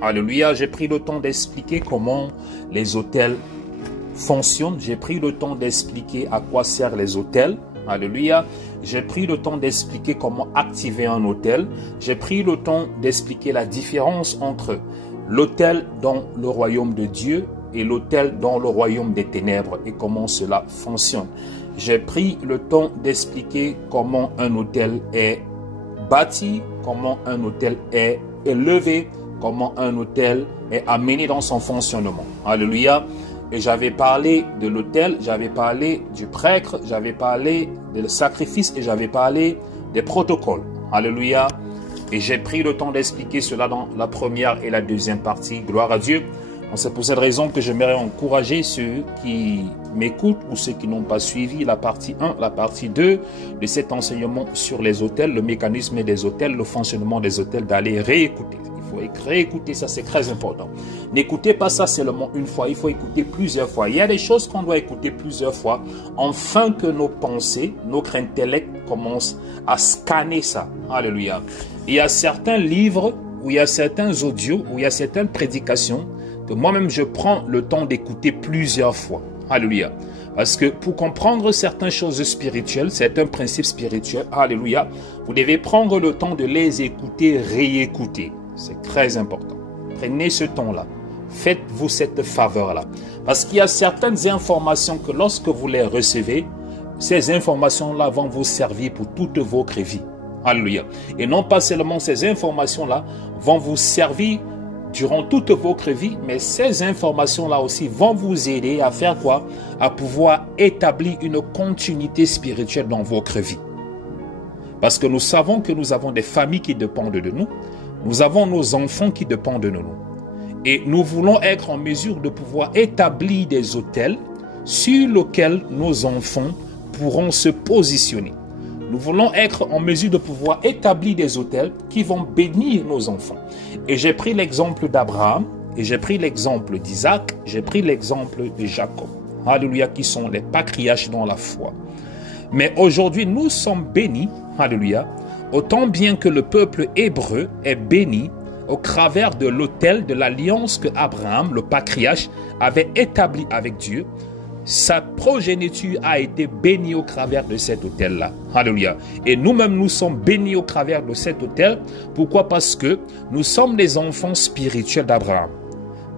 Alléluia. J'ai pris le temps d'expliquer comment les autels fonctionnent. J'ai pris le temps d'expliquer à quoi servent les autels. Alléluia. J'ai pris le temps d'expliquer comment activer un autel. J'ai pris le temps d'expliquer la différence entre l'autel dans le royaume de Dieu et l'autel dans le royaume des ténèbres et comment cela fonctionne. J'ai pris le temps d'expliquer comment un autel est bâti, comment un autel est élevé, comment un autel est amené dans son fonctionnement. Alléluia. Et j'avais parlé de l'autel, j'avais parlé du prêtre, j'avais parlé du sacrifice et j'avais parlé des protocoles. Alléluia. Et j'ai pris le temps d'expliquer cela dans la première et la deuxième partie. Gloire à Dieu. C'est pour cette raison que j'aimerais encourager ceux qui m'écoutent ou ceux qui n'ont pas suivi la partie 1, la partie 2 de cet enseignement sur les autels, le mécanisme des autels, le fonctionnement des autels, d'aller réécouter. Il faut réécouter, ça c'est très important. N'écoutez pas ça seulement une fois, il faut écouter plusieurs fois. Il y a des choses qu'on doit écouter plusieurs fois afin que nos pensées, notre intellect commencent à scanner ça. Alléluia. Il y a certains livres, où il y a certains audios, où il y a certaines prédications que moi-même je prends le temps d'écouter plusieurs fois. Alléluia. Parce que pour comprendre certaines choses spirituelles, certains principes spirituels, alléluia, vous devez prendre le temps de les écouter, réécouter. C'est très important. Prenez ce temps-là. Faites-vous cette faveur-là. Parce qu'il y a certaines informations que lorsque vous les recevez, ces informations-là vont vous servir pour toute votre vie. Alléluia. Et non pas seulement ces informations-là vont vous servir durant toute votre vie, mais ces informations-là aussi vont vous aider à faire quoi? À pouvoir établir une continuité spirituelle dans votre vie. Parce que nous savons que nous avons des familles qui dépendent de nous. Nous avons nos enfants qui dépendent de nous. Et nous voulons être en mesure de pouvoir établir des autels sur lesquels nos enfants pourront se positionner. Nous voulons être en mesure de pouvoir établir des autels qui vont bénir nos enfants. Et j'ai pris l'exemple d'Abraham, et j'ai pris l'exemple d'Isaac, j'ai pris l'exemple de Jacob. Alléluia, qui sont les patriarches dans la foi. Mais aujourd'hui, nous sommes bénis, alléluia, autant bien que le peuple hébreu est béni au travers de l'autel de l'alliance que Abraham, le patriarche, avait établi avec Dieu. Sa progéniture a été bénie au travers de cet autel-là. Alléluia. Et nous-mêmes, nous sommes bénis au travers de cet autel. Pourquoi? Parce que nous sommes les enfants spirituels d'Abraham.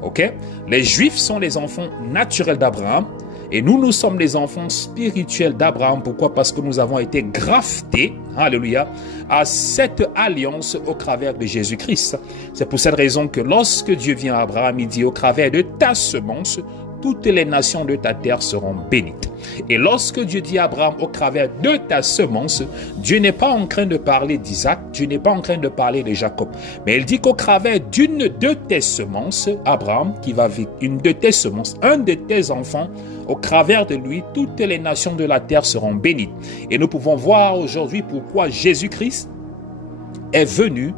Ok? Les Juifs sont les enfants naturels d'Abraham. Et nous, nous sommes les enfants spirituels d'Abraham. Pourquoi? Parce que nous avons été graftés, alléluia, à cette alliance au travers de Jésus-Christ. C'est pour cette raison que lorsque Dieu vient à Abraham, il dit au travers de ta semence, toutes les nations de ta terre seront bénites. Et lorsque Dieu dit à Abraham, au travers de ta semence, Dieu n'est pas en train de parler d'Isaac, Dieu n'est pas en train de parler de Jacob. Mais il dit qu'au travers d'une de tes semences, Abraham, qui va vivre, une de tes semences, un de tes enfants, au travers de lui, toutes les nations de la terre seront bénies. Et nous pouvons voir aujourd'hui pourquoi Jésus-Christ est venu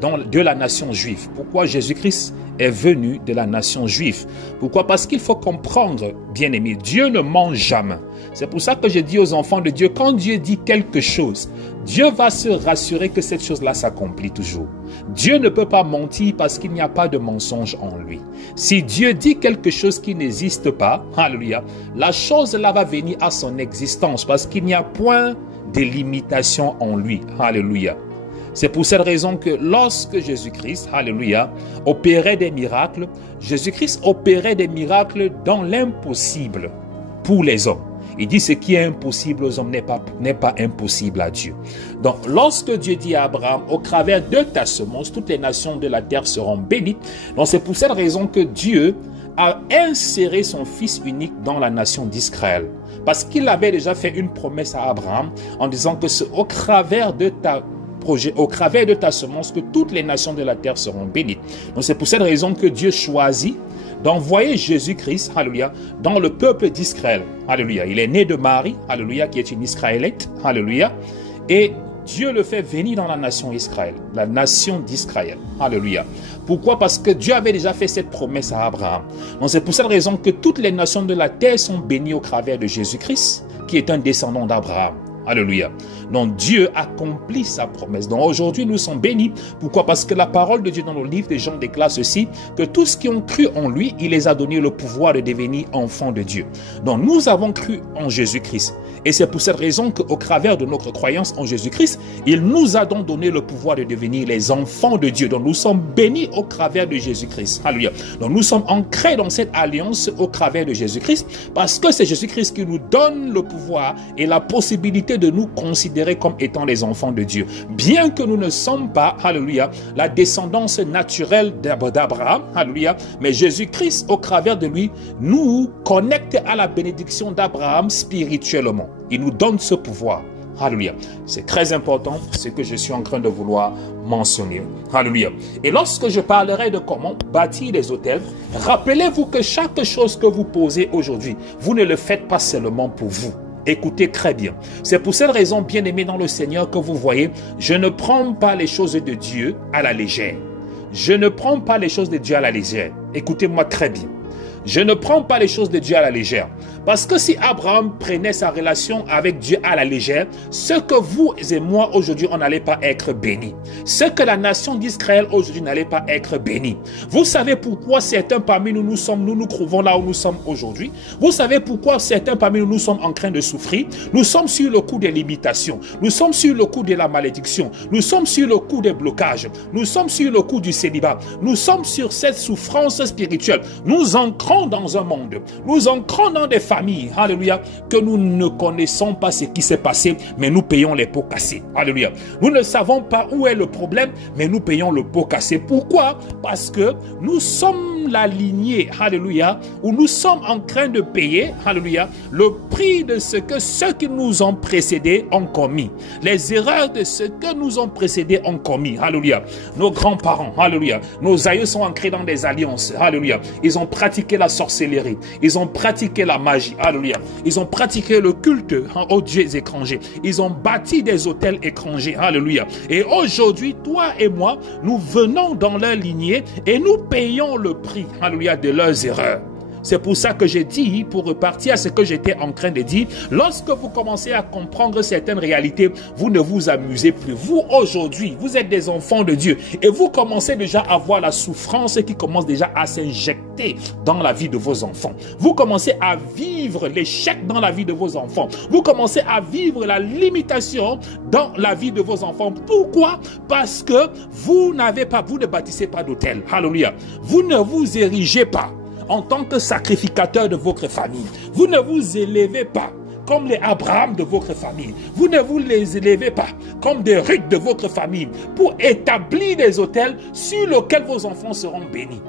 de la nation juive. Pourquoi Jésus-Christ est venu de la nation juive. Pourquoi? Parce qu'il faut comprendre, bien aimé, Dieu ne ment jamais. C'est pour ça que je dis aux enfants de Dieu, quand Dieu dit quelque chose, Dieu va se rassurer que cette chose-là s'accomplit toujours. Dieu ne peut pas mentir parce qu'il n'y a pas de mensonge en lui. Si Dieu dit quelque chose qui n'existe pas, alléluia, la chose-là va venir à son existence parce qu'il n'y a point de limitation en lui. Alléluia. C'est pour cette raison que lorsque Jésus-Christ, alléluia, opérait des miracles, Jésus-Christ opérait des miracles dans l'impossible pour les hommes. Il dit ce qui est impossible aux hommes n'est pas impossible à Dieu. Donc lorsque Dieu dit à Abraham, au travers de ta semence, toutes les nations de la terre seront bénies. Donc c'est pour cette raison que Dieu a inséré son fils unique dans la nation d'Israël. Parce qu'il avait déjà fait une promesse à Abraham en disant que c'est au travers de ta semence que toutes les nations de la terre seront bénies. Donc c'est pour cette raison que Dieu choisit d'envoyer Jésus-Christ, alléluia, dans le peuple d'Israël. Alléluia. Il est né de Marie, alléluia, qui est une Israélite, alléluia. Et Dieu le fait venir dans la nation Israël, la nation d'Israël. Alléluia. Pourquoi? Parce que Dieu avait déjà fait cette promesse à Abraham. Donc c'est pour cette raison que toutes les nations de la terre sont bénies au travers de Jésus-Christ, qui est un descendant d'Abraham. Alléluia. Donc Dieu accomplit sa promesse. Donc aujourd'hui nous sommes bénis. Pourquoi? Parce que la parole de Dieu dans nos livres de Jean déclare ceci, que tous ceux qui ont cru en lui, il les a donné le pouvoir de devenir enfants de Dieu. Donc nous avons cru en Jésus-Christ. Et c'est pour cette raison qu'au travers de notre croyance en Jésus-Christ, il nous a donc donné le pouvoir de devenir les enfants de Dieu. Donc nous sommes bénis au travers de Jésus-Christ. Alléluia. Donc nous sommes ancrés dans cette alliance au travers de Jésus-Christ, parce que c'est Jésus-Christ qui nous donne le pouvoir et la possibilité de nous considérer comme étant les enfants de Dieu. Bien que nous ne sommes pas, alléluia, la descendance naturelle d'Abraham, alléluia, mais Jésus-Christ, au travers de lui, nous connecte à la bénédiction d'Abraham spirituellement. Il nous donne ce pouvoir. Alléluia. C'est très important ce que je suis en train de vouloir mentionner. Alléluia. Et lorsque je parlerai de comment bâtir les autels, rappelez-vous que chaque chose que vous posez aujourd'hui, vous ne le faites pas seulement pour vous. Écoutez très bien. C'est pour cette raison, bien-aimés dans le Seigneur, que vous voyez, je ne prends pas les choses de Dieu à la légère. Je ne prends pas les choses de Dieu à la légère. Écoutez-moi très bien. Je ne prends pas les choses de Dieu à la légère. Parce que si Abraham prenait sa relation avec Dieu à la légère, ce que vous et moi aujourd'hui, on n'allait pas être bénis. Ce que la nation d'Israël aujourd'hui n'allait pas être bénie. Vous savez pourquoi certains parmi nous, nous trouvons là où nous sommes aujourd'hui. Vous savez pourquoi certains parmi nous, nous sommes en train de souffrir. Nous sommes sur le coup des limitations. Nous sommes sur le coup de la malédiction. Nous sommes sur le coup des blocages. Nous sommes sur le coup du célibat. Nous sommes sur cette souffrance spirituelle. Nous ancrons dans un monde. Nous ancrons dans des famille, alléluia, que nous ne connaissons pas ce qui s'est passé, mais nous payons les pots cassés, alléluia. Nous ne savons pas où est le problème, mais nous payons le pot cassé. Pourquoi? Parce que nous sommes la lignée, alléluia, où nous sommes en train de payer, alléluia, le prix de ce que ceux qui nous ont précédés ont commis. Les erreurs de ceux que nous ont précédés ont commis, alléluia. Nos grands-parents, alléluia, nos aïeux sont ancrés dans des alliances, alléluia. Ils ont pratiqué la sorcellerie, ils ont pratiqué la magie, alléluia. Ils ont pratiqué le culte aux dieux étrangers. Ils ont bâti des hôtels étrangers, alléluia. Et aujourd'hui, toi et moi, nous venons dans leur lignée et nous payons le prix, alléluia, de leurs erreurs. C'est pour ça que j'ai dit, pour repartir à ce que j'étais en train de dire, lorsque vous commencez à comprendre certaines réalités, vous ne vous amusez plus. Vous, aujourd'hui, vous êtes des enfants de Dieu et vous commencez déjà à voir la souffrance qui commence déjà à s'injecter dans la vie de vos enfants. Vous commencez à vivre l'échec dans la vie de vos enfants. Vous commencez à vivre la limitation dans la vie de vos enfants. Pourquoi? Parce que vous ne bâtissez pas d'hôtel. Alléluia. Vous ne vous érigez pas en tant que sacrificateur de votre famille. Vous ne vous élevez pas comme les Abraham de votre famille. Vous ne vous les élevez pas comme des Ruth de votre famille pour établir des hôtels sur lesquels vos enfants seront bénis.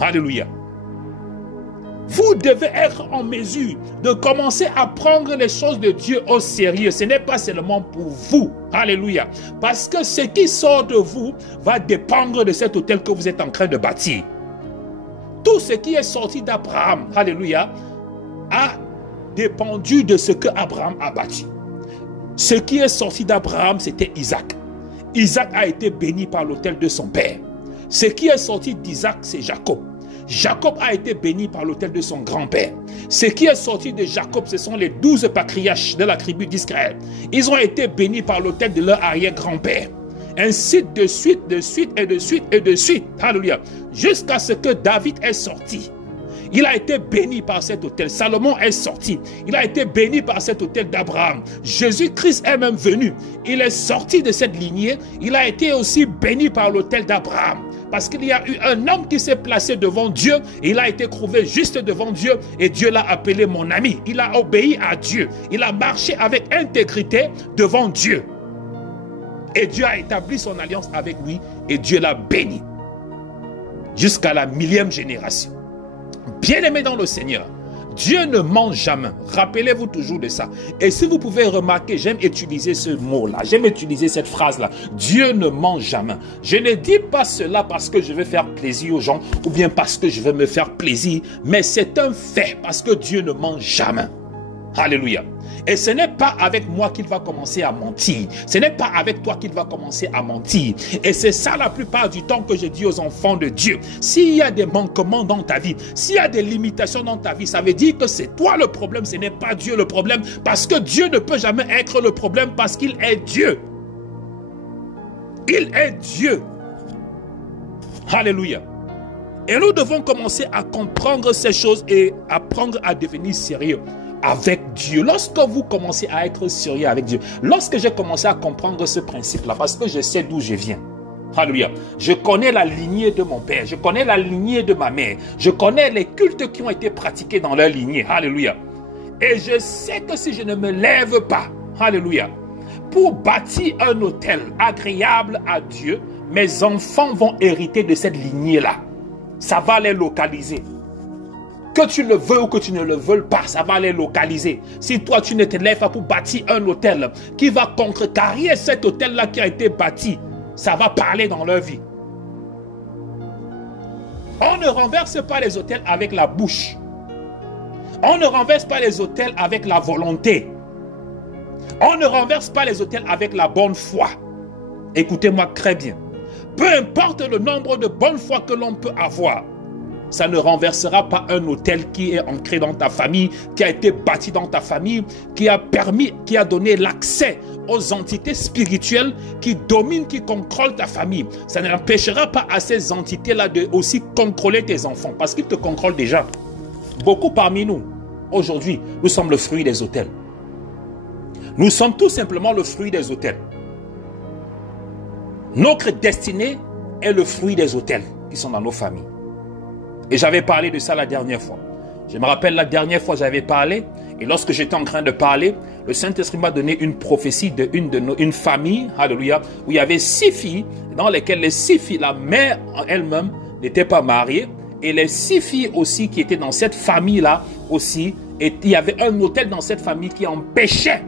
Alléluia. Vous devez être en mesure de commencer à prendre les choses de Dieu au sérieux. Ce n'est pas seulement pour vous. Alléluia. Parce que ce qui sort de vous va dépendre de cet hôtel que vous êtes en train de bâtir. Tout ce qui est sorti d'Abraham, alléluia, a dépendu de ce que Abraham a bâti. Ce qui est sorti d'Abraham, c'était Isaac. Isaac a été béni par l'autel de son père. Ce qui est sorti d'Isaac, c'est Jacob. Jacob a été béni par l'autel de son grand-père. Ce qui est sorti de Jacob, ce sont les 12 patriarches de la tribu d'Israël. Ils ont été bénis par l'autel de leur arrière-grand-père. Ainsi de suite, de suite et de suite et de suite. Alléluia. Jusqu'à ce que David est sorti. Il a été béni par cet autel. Salomon est sorti. Il a été béni par cet autel d'Abraham. Jésus-Christ est même venu. Il est sorti de cette lignée. Il a été aussi béni par l'autel d'Abraham. Parce qu'il y a eu un homme qui s'est placé devant Dieu. Et il a été trouvé juste devant Dieu. Et Dieu l'a appelé mon ami. Il a obéi à Dieu. Il a marché avec intégrité devant Dieu. Et Dieu a établi son alliance avec lui et Dieu l'a béni jusqu'à la 1000e génération. Bien-aimés dans le Seigneur, Dieu ne ment jamais. Rappelez-vous toujours de ça. Et si vous pouvez remarquer, j'aime utiliser ce mot-là, j'aime utiliser cette phrase-là. Dieu ne ment jamais. Je ne dis pas cela parce que je veux faire plaisir aux gens ou bien parce que je veux me faire plaisir, mais c'est un fait parce que Dieu ne ment jamais. Alléluia. Et ce n'est pas avec moi qu'il va commencer à mentir. Ce n'est pas avec toi qu'il va commencer à mentir. Et c'est ça la plupart du temps que je dis aux enfants de Dieu. S'il y a des manquements dans ta vie, s'il y a des limitations dans ta vie, ça veut dire que c'est toi le problème, ce n'est pas Dieu le problème. Parce que Dieu ne peut jamais être le problème parce qu'il est Dieu. Il est Dieu. Alléluia. Et nous devons commencer à comprendre ces choses et apprendre à devenir sérieux avec Dieu. Lorsque vous commencez à être sérieux avec Dieu, lorsque j'ai commencé à comprendre ce principe-là, parce que je sais d'où je viens. Alléluia. Je connais la lignée de mon père, je connais la lignée de ma mère, je connais les cultes qui ont été pratiqués dans leur lignée. Alléluia. Et je sais que si je ne me lève pas, alléluia, pour bâtir un autel agréable à Dieu, mes enfants vont hériter de cette lignée-là. Ça va les localiser. Que tu le veux ou que tu ne le veux pas, ça va les localiser. Si toi, tu ne te lèves pas pour bâtir un hôtel qui va contrecarrer cet hôtel-là qui a été bâti, ça va parler dans leur vie. On ne renverse pas les hôtels avec la bouche. On ne renverse pas les hôtels avec la volonté. On ne renverse pas les hôtels avec la bonne foi. Écoutez-moi très bien. Peu importe le nombre de bonnes foi que l'on peut avoir, ça ne renversera pas un hôtel qui est ancré dans ta famille, qui a été bâti dans ta famille, qui a permis, qui a donné l'accès aux entités spirituelles qui dominent, qui contrôlent ta famille. Ça n'empêchera pas à ces entités-là de aussi contrôler tes enfants, parce qu'ils te contrôlent déjà. Beaucoup parmi nous, aujourd'hui, nous sommes le fruit des hôtels. Nous sommes tout simplement le fruit des hôtels. Notre destinée est le fruit des hôtels qui sont dans nos familles. Et j'avais parlé de ça la dernière fois. Je me rappelle la dernière fois j'avais parlé, et lorsque j'étais en train de parler, le Saint-Esprit m'a donné une prophétie d'une famille, alléluia, où il y avait 6 filles, dans lesquelles les 6 filles, la mère elle-même n'était pas mariée, et les 6 filles aussi qui étaient dans cette famille-là aussi, et il y avait un hôtel dans cette famille qui empêchait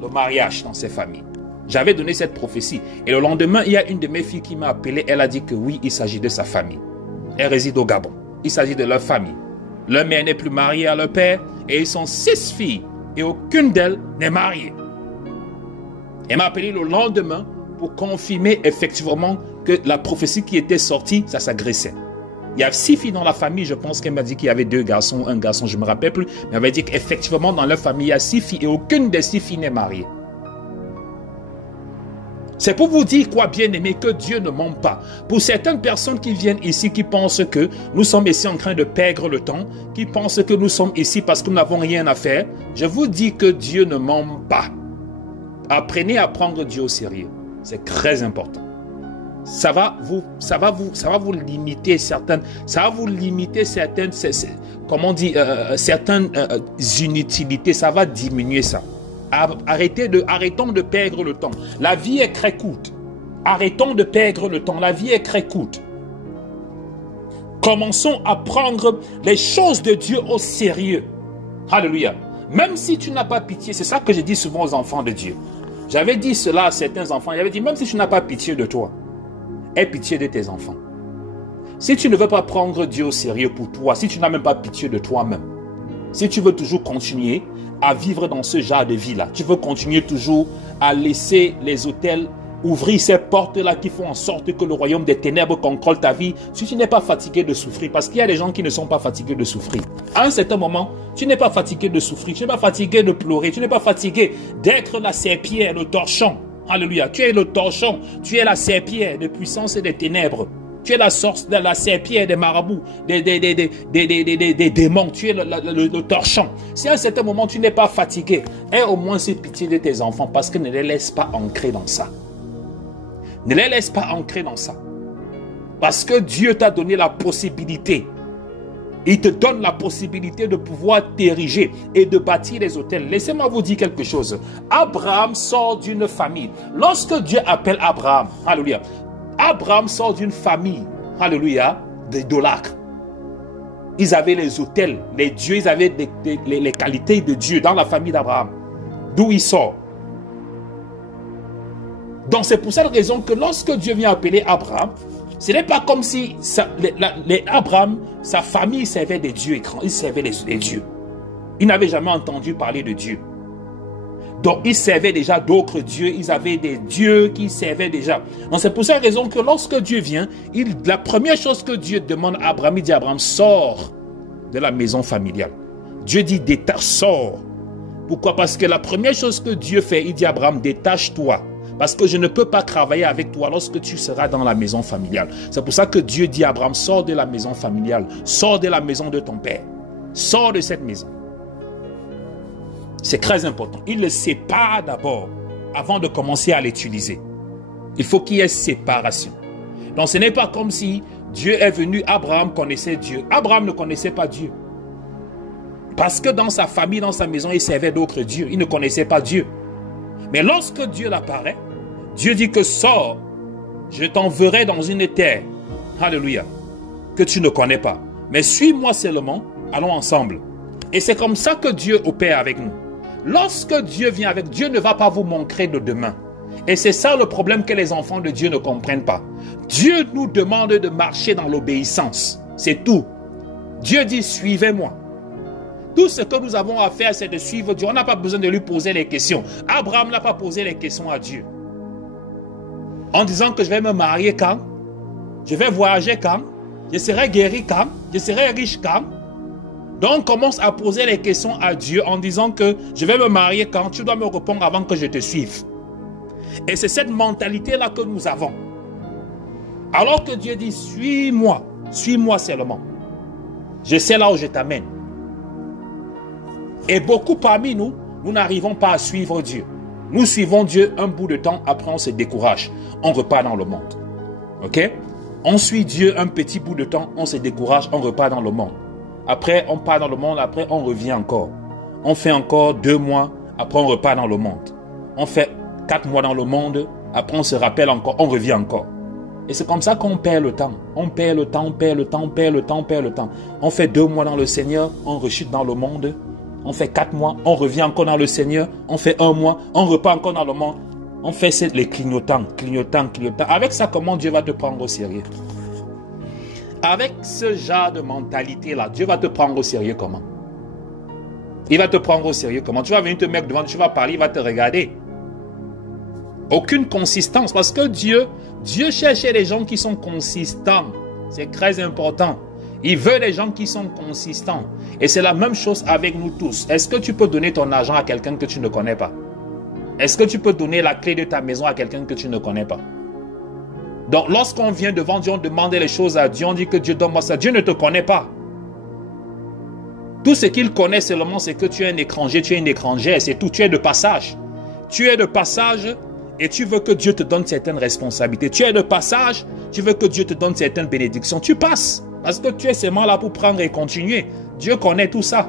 le mariage dans ces familles. J'avais donné cette prophétie. Et le lendemain, il y a une de mes filles qui m'a appelé. Elle a dit que oui, il s'agit de sa famille. Elle réside au Gabon. Il s'agit de leur famille. Leur mère n'est plus mariée à leur père. Et ils sont 6 filles. Et aucune d'elles n'est mariée. Elle m'a appelé le lendemain pour confirmer effectivement que la prophétie qui était sortie, ça s'agressait. Il y a 6 filles dans la famille. Je pense qu'elle m'a dit qu'il y avait 2 garçons, un garçon, je ne me rappelle plus. Mais elle m'a dit qu'effectivement, dans leur famille, il y a 6 filles. Et aucune des 6 filles n'est mariée. C'est pour vous dire, quoi, bien-aimé, que Dieu ne ment pas. Pour certaines personnes qui viennent ici, qui pensent que nous sommes ici en train de perdre le temps, qui pensent que nous sommes ici parce que nous n'avons rien à faire, je vous dis que Dieu ne ment pas. Apprenez à prendre Dieu au sérieux. C'est très important. Ça va vous limiter certaines, certaines inutilités. Ça va diminuer ça. Arrêtons de perdre le temps. La vie est très courte. Arrêtons de perdre le temps. La vie est très courte. Commençons à prendre les choses de Dieu au sérieux. Alléluia. Même si tu n'as pas pitié, c'est ça que je dis souvent aux enfants de Dieu. J'avais dit cela à certains enfants. J'avais dit, même si tu n'as pas pitié de toi, aie pitié de tes enfants. Si tu ne veux pas prendre Dieu au sérieux pour toi, si tu n'as même pas pitié de toi-même, si tu veux toujours continuer à vivre dans ce genre de vie-là, tu veux continuer toujours à laisser les hôtels ouvrir ces portes-là qui font en sorte que le royaume des ténèbres contrôle ta vie, si tu n'es pas fatigué de souffrir, parce qu'il y a des gens qui ne sont pas fatigués de souffrir. À un certain moment, tu n'es pas fatigué de souffrir, tu n'es pas fatigué de pleurer, tu n'es pas fatigué d'être la serpillère, le torchon. Alléluia. Tu es le torchon, tu es la serpillère de puissance et des ténèbres. Tu es la source de la serpillère des marabouts, des démons. Tu es le torchon. Si à un certain moment tu n'es pas fatigué, aie au moins cette pitié de tes enfants parce que ne les laisse pas ancrer dans ça. Ne les laisse pas ancrer dans ça. Parce que Dieu t'a donné la possibilité. Il te donne la possibilité de pouvoir t'ériger et de bâtir les hôtels. Laissez-moi vous dire quelque chose. Abraham sort d'une famille. Lorsque Dieu appelle Abraham, alléluia, Abraham sort d'une famille, alléluia, d'idolâtres. Ils avaient les hôtels, les dieux, ils avaient les qualités de Dieu dans la famille d'Abraham. D'où il sort. Donc c'est pour cette raison que lorsque Dieu vient appeler Abraham, ce n'est pas comme si Abraham, sa famille servait des dieux étrangers, il servait les dieux. Ils n'avaient jamais entendu parler de Dieu. Donc, ils servaient déjà d'autres dieux. Ils avaient des dieux qu'ils servaient déjà. Donc, c'est pour cette raison que lorsque Dieu vient, la première chose que Dieu demande à Abraham, il dit à Abraham, sors de la maison familiale. Dieu dit, détache, sors. Pourquoi? Parce que la première chose que Dieu fait, il dit à Abraham, détache-toi. Parce que je ne peux pas travailler avec toi lorsque tu seras dans la maison familiale. C'est pour ça que Dieu dit à Abraham, sors de la maison familiale. Sors de la maison de ton père. Sors de cette maison. C'est très important. Il le sépare d'abord avant de commencer à l'utiliser. Il faut qu'il y ait séparation. Donc ce n'est pas comme si Dieu est venu, Abraham connaissait Dieu. Abraham ne connaissait pas Dieu. Parce que dans sa famille, dans sa maison, il servait d'autres dieux. Il ne connaissait pas Dieu. Mais lorsque Dieu l'apparaît, Dieu dit que sors, je t'enverrai dans une terre, alléluia, que tu ne connais pas. Mais suis-moi seulement, allons ensemble. Et c'est comme ça que Dieu opère avec nous. Lorsque Dieu vient avec, Dieu ne va pas vous montrer de demain. Et c'est ça le problème que les enfants de Dieu ne comprennent pas. Dieu nous demande de marcher dans l'obéissance. C'est tout. Dieu dit, suivez-moi. Tout ce que nous avons à faire, c'est de suivre Dieu. On n'a pas besoin de lui poser les questions. Abraham n'a pas posé les questions à Dieu. En disant que je vais me marier quand? Je vais voyager quand? Je serai guéri quand? Je serai riche quand? Donc on commence à poser les questions à Dieu en disant que je vais me marier quand? Tu dois me répondre avant que je te suive. Et c'est cette mentalité-là que nous avons. Alors que Dieu dit, suis-moi seulement. Je sais là où je t'amène. Et beaucoup parmi nous, nous n'arrivons pas à suivre Dieu. Nous suivons Dieu un bout de temps, après on se décourage. On repart dans le monde. Ok? On suit Dieu un petit bout de temps, on se décourage, on repart dans le monde. Après, on part dans le monde, après on revient encore. On fait encore 2 mois, après on repart dans le monde. On fait 4 mois dans le monde, après on se rappelle encore, on revient encore. Et c'est comme ça qu'on perd le temps. On perd le temps, on perd le temps, on perd le temps, on perd le temps. On fait 2 mois dans le Seigneur, on rechute dans le monde. On fait 4 mois, on revient encore dans le Seigneur. On fait 1 mois, on repart encore dans le monde. On fait les clignotants. Avec ça, comment Dieu va te prendre au sérieux? Avec ce genre de mentalité-là, Dieu va te prendre au sérieux comment? Il va te prendre au sérieux comment? Tu vas venir te mettre devant, tu vas parler, il va te regarder. Aucune consistance. Parce que Dieu cherchait des gens qui sont consistants. C'est très important. Il veut des gens qui sont consistants. Et c'est la même chose avec nous tous. Est-ce que tu peux donner ton argent à quelqu'un que tu ne connais pas? Est-ce que tu peux donner la clé de ta maison à quelqu'un que tu ne connais pas? Donc, lorsqu'on vient devant Dieu, on demande les choses à Dieu, on dit que Dieu donne-moi ça. Dieu ne te connaît pas. Tout ce qu'il connaît seulement, c'est que tu es un étranger, tu es une étrangère, c'est tout. Tu es de passage. Tu es de passage et tu veux que Dieu te donne certaines responsabilités. Tu es de passage, tu veux que Dieu te donne certaines bénédictions. Tu passes. Parce que tu es seulement là pour prendre et continuer. Dieu connaît tout ça.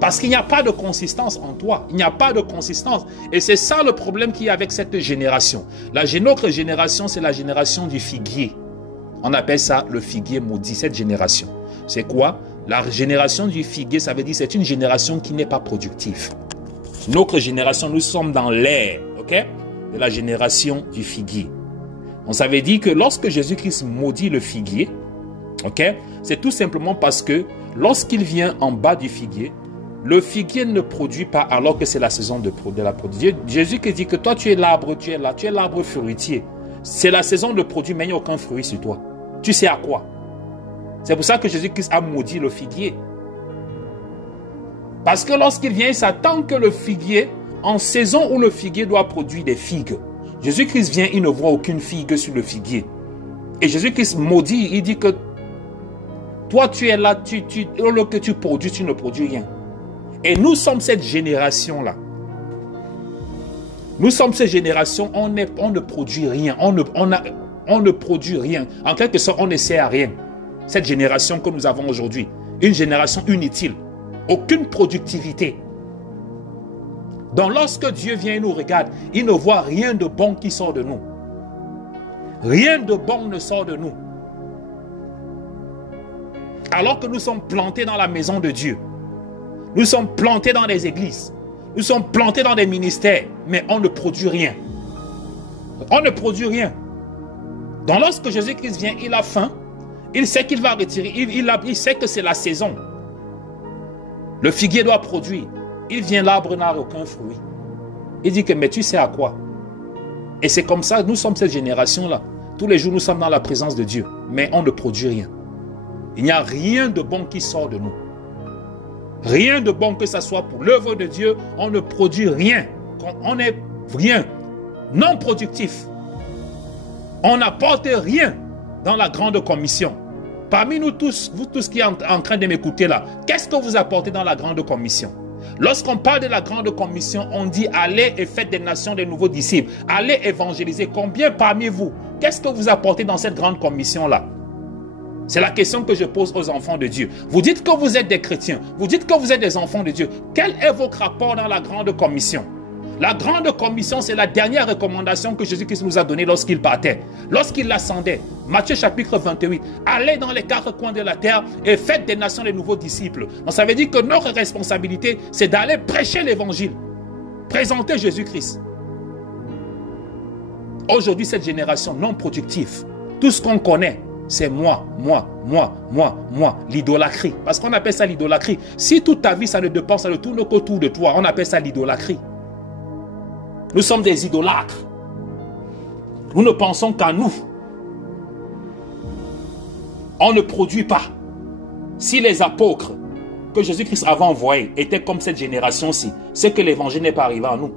Parce qu'il n'y a pas de consistance en toi. Il n'y a pas de consistance. Et c'est ça le problème qu'il y a avec cette génération. Notre génération, c'est la génération du figuier. On appelle ça le figuier maudit, cette génération. C'est quoi? La génération du figuier, ça veut dire que c'est une génération qui n'est pas productive. Notre génération, nous sommes dans l'ère, ok, de la génération du figuier. On savait dire que lorsque Jésus-Christ maudit le figuier, ok, c'est tout simplement parce que lorsqu'il vient en bas du figuier, le figuier ne produit pas alors que c'est la saison de la production. Jésus qui dit que toi tu es l'arbre, tu es là, tu es l'arbre fruitier. C'est la saison de produire, mais il n'y a aucun fruit sur toi. Tu sais à quoi? C'est pour ça que Jésus-Christ a maudit le figuier. Parce que lorsqu'il vient, il s'attend que le figuier, en saison où le figuier doit produire des figues, Jésus-Christ vient, il ne voit aucune figue sur le figuier. Et Jésus-Christ maudit, il dit que toi tu es là, au lieu que tu produis, tu ne produis rien. Et nous sommes cette génération-là. Nous sommes cette génération, on ne produit rien. On ne produit rien. En quelque sorte, on ne sert à rien. Cette génération que nous avons aujourd'hui. Une génération inutile. Aucune productivité. Donc lorsque Dieu vient et nous regarde, il ne voit rien de bon qui sort de nous. Rien de bon ne sort de nous. Alors que nous sommes plantés dans la maison de Dieu. Nous sommes plantés dans des églises. Nous sommes plantés dans des ministères. Mais on ne produit rien. On ne produit rien. Donc lorsque Jésus-Christ vient, il a faim. Il sait qu'il va retirer. Il sait que c'est la saison. Le figuier doit produire. Il vient, l'arbre n'a aucun fruit. Il dit que, mais tu sais à quoi? Et c'est comme ça, nous sommes cette génération-là. Tous les jours, nous sommes dans la présence de Dieu, mais on ne produit rien. Il n'y a rien de bon qui sort de nous. Rien de bon que ce soit pour l'œuvre de Dieu, on ne produit rien. On est rien, non productif. On n'apporte rien dans la grande commission. Parmi nous tous, vous tous qui êtes en train de m'écouter là, qu'est-ce que vous apportez dans la grande commission? Lorsqu'on parle de la grande commission, on dit allez et faites des nations des nouveaux disciples. Allez évangéliser. Combien parmi vous, qu'est-ce que vous apportez dans cette grande commission là? C'est la question que je pose aux enfants de Dieu. Vous dites que vous êtes des chrétiens. Vous dites que vous êtes des enfants de Dieu. Quel est votre rapport dans la grande commission? La grande commission, c'est la dernière recommandation que Jésus-Christ nous a donnée lorsqu'il partait. Lorsqu'il ascendait. Matthieu chapitre 28. Allez dans les 4 coins de la terre et faites des nations les nouveaux disciples. Donc ça veut dire que notre responsabilité, c'est d'aller prêcher l'évangile. Présenter Jésus-Christ. Aujourd'hui, cette génération non productive, tout ce qu'on connaît, c'est moi. L'idolâtrie. Parce qu'on appelle ça l'idolâtrie. Si toute ta vie, ça ne dépend, ça ne tourne qu'autour de toi, on appelle ça l'idolâtrie. Nous sommes des idolâtres. Nous ne pensons qu'à nous. On ne produit pas. Si les apôtres que Jésus-Christ avait envoyés étaient comme cette génération-ci, c'est que l'évangile n'est pas arrivé à nous.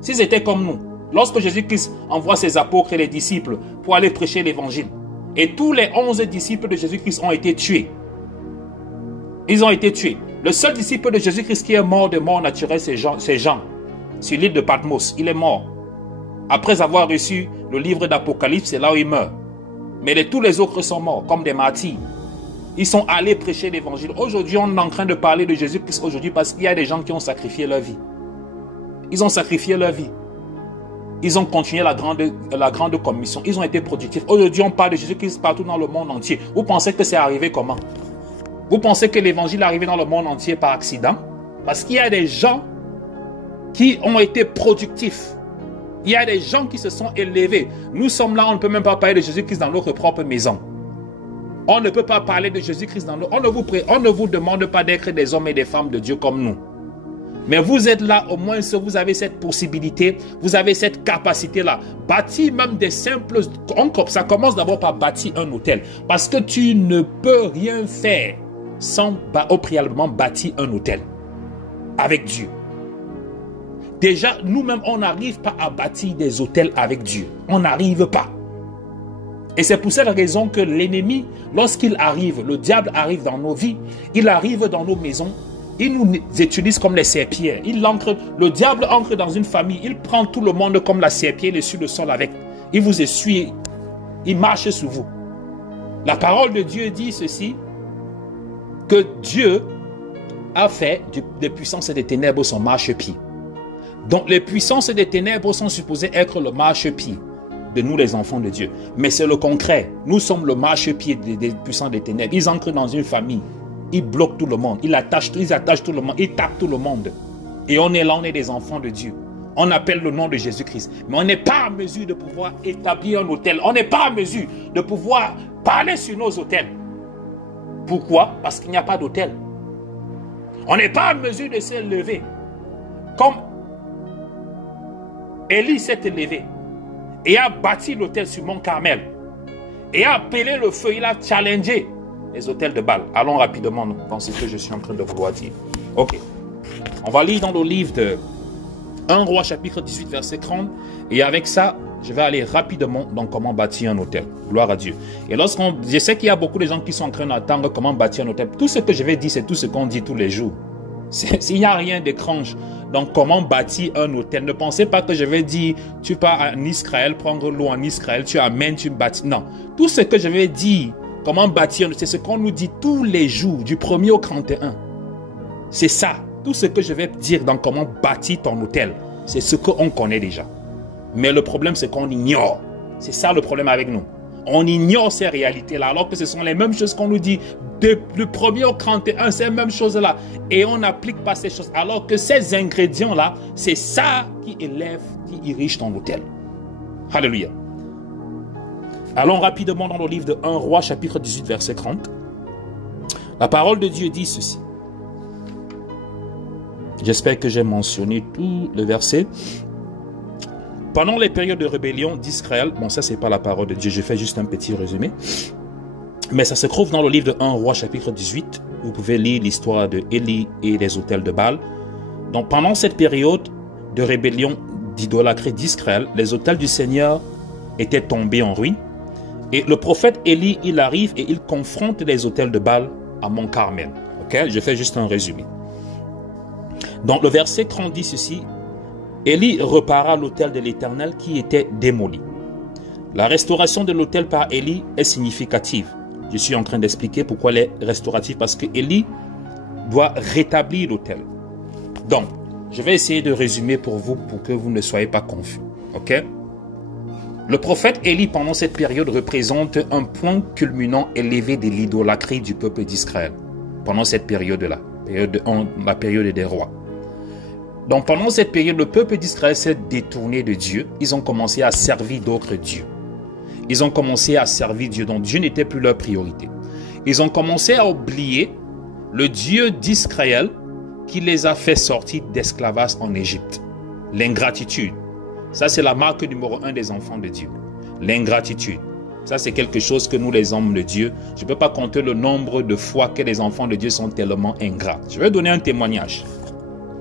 S'ils étaient comme nous, lorsque Jésus-Christ envoie ses apôtres et les disciples pour aller prêcher l'évangile, et tous les 11 disciples de Jésus-Christ ont été tués. Ils ont été tués. Le seul disciple de Jésus-Christ qui est mort de mort naturelle, c'est Jean. Sur l'île de Patmos, il est mort. Après avoir reçu le livre d'Apocalypse, c'est là où il meurt. Mais tous les autres sont morts, comme des martyrs. Ils sont allés prêcher l'évangile. Aujourd'hui, on est en train de parler de Jésus-Christ aujourd'hui parce qu'il y a des gens qui ont sacrifié leur vie. Ils ont sacrifié leur vie. Ils ont continué la grande commission. Ils ont été productifs. Aujourd'hui, on parle de Jésus-Christ partout dans le monde entier. Vous pensez que c'est arrivé comment? Vous pensez que l'évangile est arrivé dans le monde entier par accident? Parce qu'il y a des gens qui ont été productifs. Il y a des gens qui se sont élevés. Nous sommes là, on ne peut même pas parler de Jésus-Christ dans notre propre maison. On ne peut pas parler de Jésus-Christ dans on ne vous demande pas d'être des hommes et des femmes de Dieu comme nous. Mais vous êtes là, au moins vous avez cette possibilité, vous avez cette capacité-là. Bâtir même des simples... Ça commence d'abord par bâtir un hôtel. Parce que tu ne peux rien faire sans au préalablement bâtir un hôtel avec Dieu. Déjà, nous-mêmes, on n'arrive pas à bâtir des hôtels avec Dieu. On n'arrive pas. Et c'est pour cette raison que l'ennemi, lorsqu'il arrive, le diable arrive dans nos vies, il arrive dans nos maisons, il nous utilise comme les serpillères. Le diable entre dans une famille, il prend tout le monde comme la serpillière sur le sol avec. Il vous essuie, il marche sur vous. La parole de Dieu dit ceci, que Dieu a fait des puissances et des ténèbres son marchepied. Donc les puissances des ténèbres sont supposées être le marchepied de nous les enfants de Dieu. Mais c'est le contraire. Nous sommes le marchepied des puissants des ténèbres. Ils entrent dans une famille. Ils bloquent tout le monde. Ils attachent tout le monde. Ils tapent tout le monde. Et on est là, on est des enfants de Dieu. On appelle le nom de Jésus-Christ. Mais on n'est pas en mesure de pouvoir établir un hôtel. On n'est pas en mesure de pouvoir parler sur nos hôtels. Pourquoi? Parce qu'il n'y a pas d'hôtel. On n'est pas en mesure de se lever. Comme Élie s'est élevé et a bâti l'autel sur Mont Carmel et a appelé le feu, il a challengé les autels de Baal. Allons rapidement dans ce que je suis en train de vouloir dire. Ok. On va lire dans le livre de 1 Roi chapitre 18 verset 30 et avec ça, je vais aller rapidement dans comment bâtir un hôtel. Gloire à Dieu. Et je sais qu'il y a beaucoup de gens qui sont en train d'attendre comment bâtir un hôtel. Tout ce que je vais dire, c'est tout ce qu'on dit tous les jours. S'il n'y a rien d'étrange. Donc, comment bâtir un hôtel? Ne pensez pas que je vais dire, tu pars en Israël, prendre l'eau en Israël, tu amènes, tu bâtis. Non. Tout ce que je vais dire, comment bâtir, c'est ce qu'on nous dit tous les jours, du 1er au 31. C'est ça. Tout ce que je vais dire dans comment bâtir ton hôtel, c'est ce qu'on connaît déjà. Mais le problème, c'est qu'on ignore. C'est ça le problème avec nous. On ignore ces réalités-là, alors que ce sont les mêmes choses qu'on nous dit du 1er au 31, ces mêmes choses-là. Et on n'applique pas ces choses, alors que ces ingrédients-là, c'est ça qui élève, qui irrigue ton hôtel. Alléluia. Allons rapidement dans le livre de 1 Roi, chapitre 18, verset 30. La parole de Dieu dit ceci. J'espère que j'ai mentionné tout le verset. Pendant les périodes de rébellion d'Israël, bon ça c'est pas la parole de Dieu, je fais juste un petit résumé, mais ça se trouve dans le livre de 1 Roi chapitre 18, vous pouvez lire l'histoire de Élie et des autels de Baal. Donc pendant cette période de rébellion d'idolâtrie d'Israël, les autels du Seigneur étaient tombés en ruine, et le prophète Élie, il arrive et il confronte les autels de Baal à Mont Carmel. Ok, je fais juste un résumé. Donc le verset 30 dit ceci: Élie repara l'autel de l'Éternel qui était démoli. La restauration de l'autel par Élie est significative. Je suis en train d'expliquer pourquoi elle est restaurative, parce que Élie doit rétablir l'autel. Donc, je vais essayer de résumer pour vous, pour que vous ne soyez pas confus. Ok? Le prophète Élie, pendant cette période, représente un point culminant élevé de l'idolâtrie du peuple d'Israël. Pendant cette période-là, la période des rois. Donc pendant cette période, le peuple d'Israël s'est détourné de Dieu. Ils ont commencé à servir d'autres dieux. Ils ont commencé à servir Dieu, donc Dieu n'était plus leur priorité. Ils ont commencé à oublier le Dieu d'Israël qui les a fait sortir d'esclavage en Égypte. L'ingratitude. Ça, c'est la marque numéro 1 des enfants de Dieu. L'ingratitude. Ça, c'est quelque chose que nous, les hommes de Dieu, je ne peux pas compter le nombre de fois que les enfants de Dieu sont tellement ingrats. Je vais donner un témoignage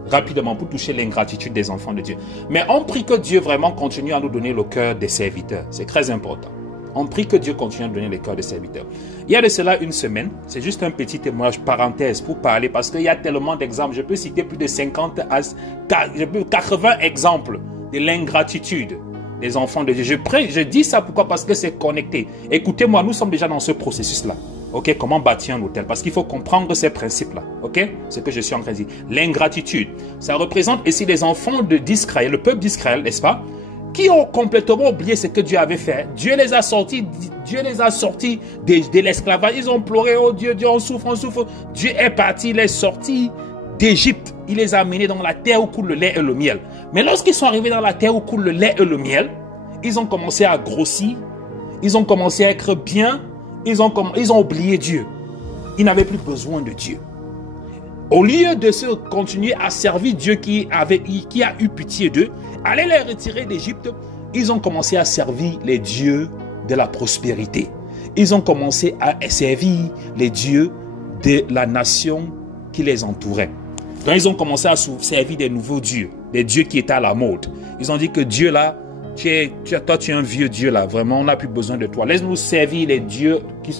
rapidement pour toucher l'ingratitude des enfants de Dieu. Mais on prie que Dieu vraiment continue à nous donner le cœur des serviteurs. C'est très important. On prie que Dieu continue à nous donner le cœur des serviteurs. Il y a de cela une semaine, c'est juste un petit témoignage parenthèse pour parler, parce qu'il y a tellement d'exemples. Je peux citer plus de 50 à 80 exemples de l'ingratitude des enfants de Dieu. Je dis ça pourquoi? Parce que c'est connecté. Écoutez-moi, nous sommes déjà dans ce processus-là. Ok, comment bâtir un hôtel? Parce qu'il faut comprendre ces principes-là. Ok, ce que je suis en train de dire. L'ingratitude, ça représente ici les enfants d'Israël, le peuple d'Israël, n'est-ce pas? Qui ont complètement oublié ce que Dieu avait fait. Dieu les a sortis de l'esclavage. Ils ont pleuré, oh Dieu, Dieu, on souffre, on souffre. Dieu est parti, il est sorti d'Égypte. Il les a amenés dans la terre où coule le lait et le miel. Mais lorsqu'ils sont arrivés dans la terre où coule le lait et le miel, ils ont commencé à grossir. Ils ont commencé à être bien. Ils ont oublié Dieu. Ils n'avaient plus besoin de Dieu. Au lieu de se continuer à servir Dieu qui a eu pitié d'eux, aller les retirer d'Égypte, ils ont commencé à servir les dieux de la prospérité. Ils ont commencé à servir les dieux de la nation qui les entourait. Donc ils ont commencé à servir des nouveaux dieux, des dieux qui étaient à la mode. Ils ont dit que Dieu là, toi tu es un vieux Dieu là, vraiment on n'a plus besoin de toi. Laisse-nous servir les dieux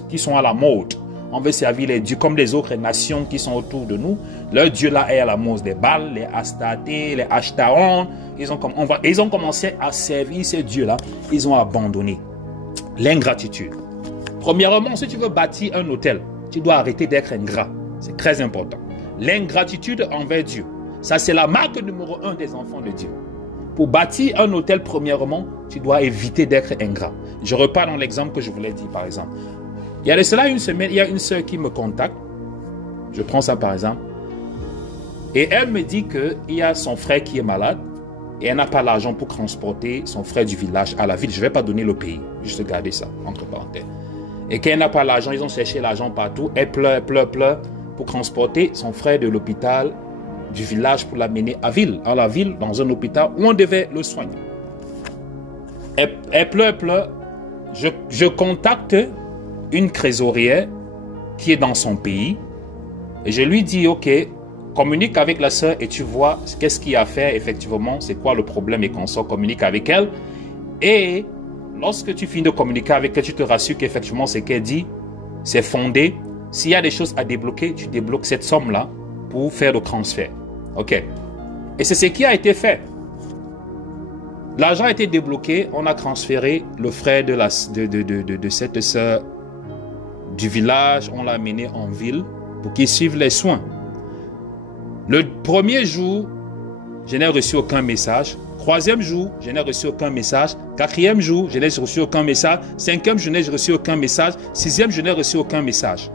qui sont à la mode. On veut servir les dieux comme les autres nations qui sont autour de nous. Leur Dieu là est à la mode, les Baal, les Astarté, les Ashtaron. Ils ont commencé à servir ces dieux là. Ils ont abandonné. L'ingratitude. Premièrement, si tu veux bâtir un hôtel, tu dois arrêter d'être ingrat. C'est très important. L'ingratitude envers Dieu. Ça c'est la marque numéro 1 des enfants de Dieu. Pour bâtir un hôtel, premièrement, tu dois éviter d'être ingrat. Je repars dans l'exemple que je vous l'ai dit, par exemple. Il y a de cela une semaine, il y a une sœur qui me contacte. Je prends ça par exemple. Et elle me dit qu'il y a son frère qui est malade et elle n'a pas l'argent pour transporter son frère du village à la ville. Je ne vais pas donner le pays, juste garder ça, entre parenthèses. Et qu'elle n'a pas l'argent, ils ont cherché l'argent partout. Elle pleure pour transporter son frère de l'hôpital du village pour l'amener à la ville, dans un hôpital où on devait le soigner. Elle pleure. Je contacte une trésorière qui est dans son pays et je lui dis, ok, communique avec la sœur et tu vois qu'est-ce qu'il y a à faire effectivement, c'est quoi le problème et qu'on sort, communique avec elle. Et lorsque tu finis de communiquer avec elle, tu te rassures qu'effectivement ce qu'elle dit, c'est fondé. S'il y a des choses à débloquer, tu débloques cette somme-là pour faire le transfert. Ok. Et c'est ce qui a été fait. L'argent a été débloqué, on a transféré le frère de cette sœur du village, on l'a amené en ville pour qu'il suive les soins. Le premier jour, je n'ai reçu aucun message. Troisième jour, je n'ai reçu aucun message. Quatrième jour, je n'ai reçu aucun message. Cinquième jour, je n'ai reçu aucun message. Sixième, je n'ai reçu aucun message.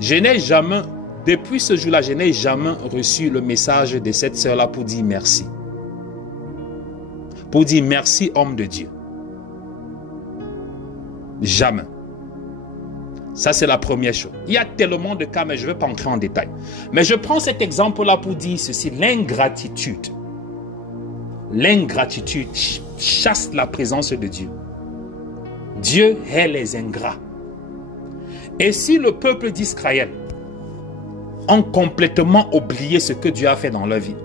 Je n'ai jamais, depuis ce jour-là, je n'ai jamais reçu le message de cette sœur-là pour dire merci. Pour dire merci, homme de Dieu. Jamais. Ça, c'est la première chose. Il y a tellement de cas, mais je ne vais pas entrer en détail. Mais je prends cet exemple-là pour dire ceci, l'ingratitude. L'ingratitude chasse la présence de Dieu. Dieu hait les ingrats. Et si le peuple d'Israël ont complètement oublié ce que Dieu a fait dans leur vie,